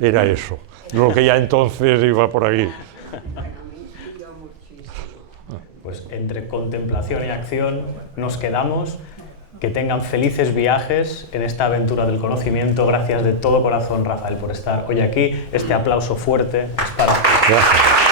Era eso, lo que ya entonces iba por ahí. Pues entre contemplación y acción nos quedamos. Que tengan felices viajes en esta aventura del conocimiento. Gracias de todo corazón, Rafael, por estar hoy aquí. Este aplauso fuerte es para... Gracias.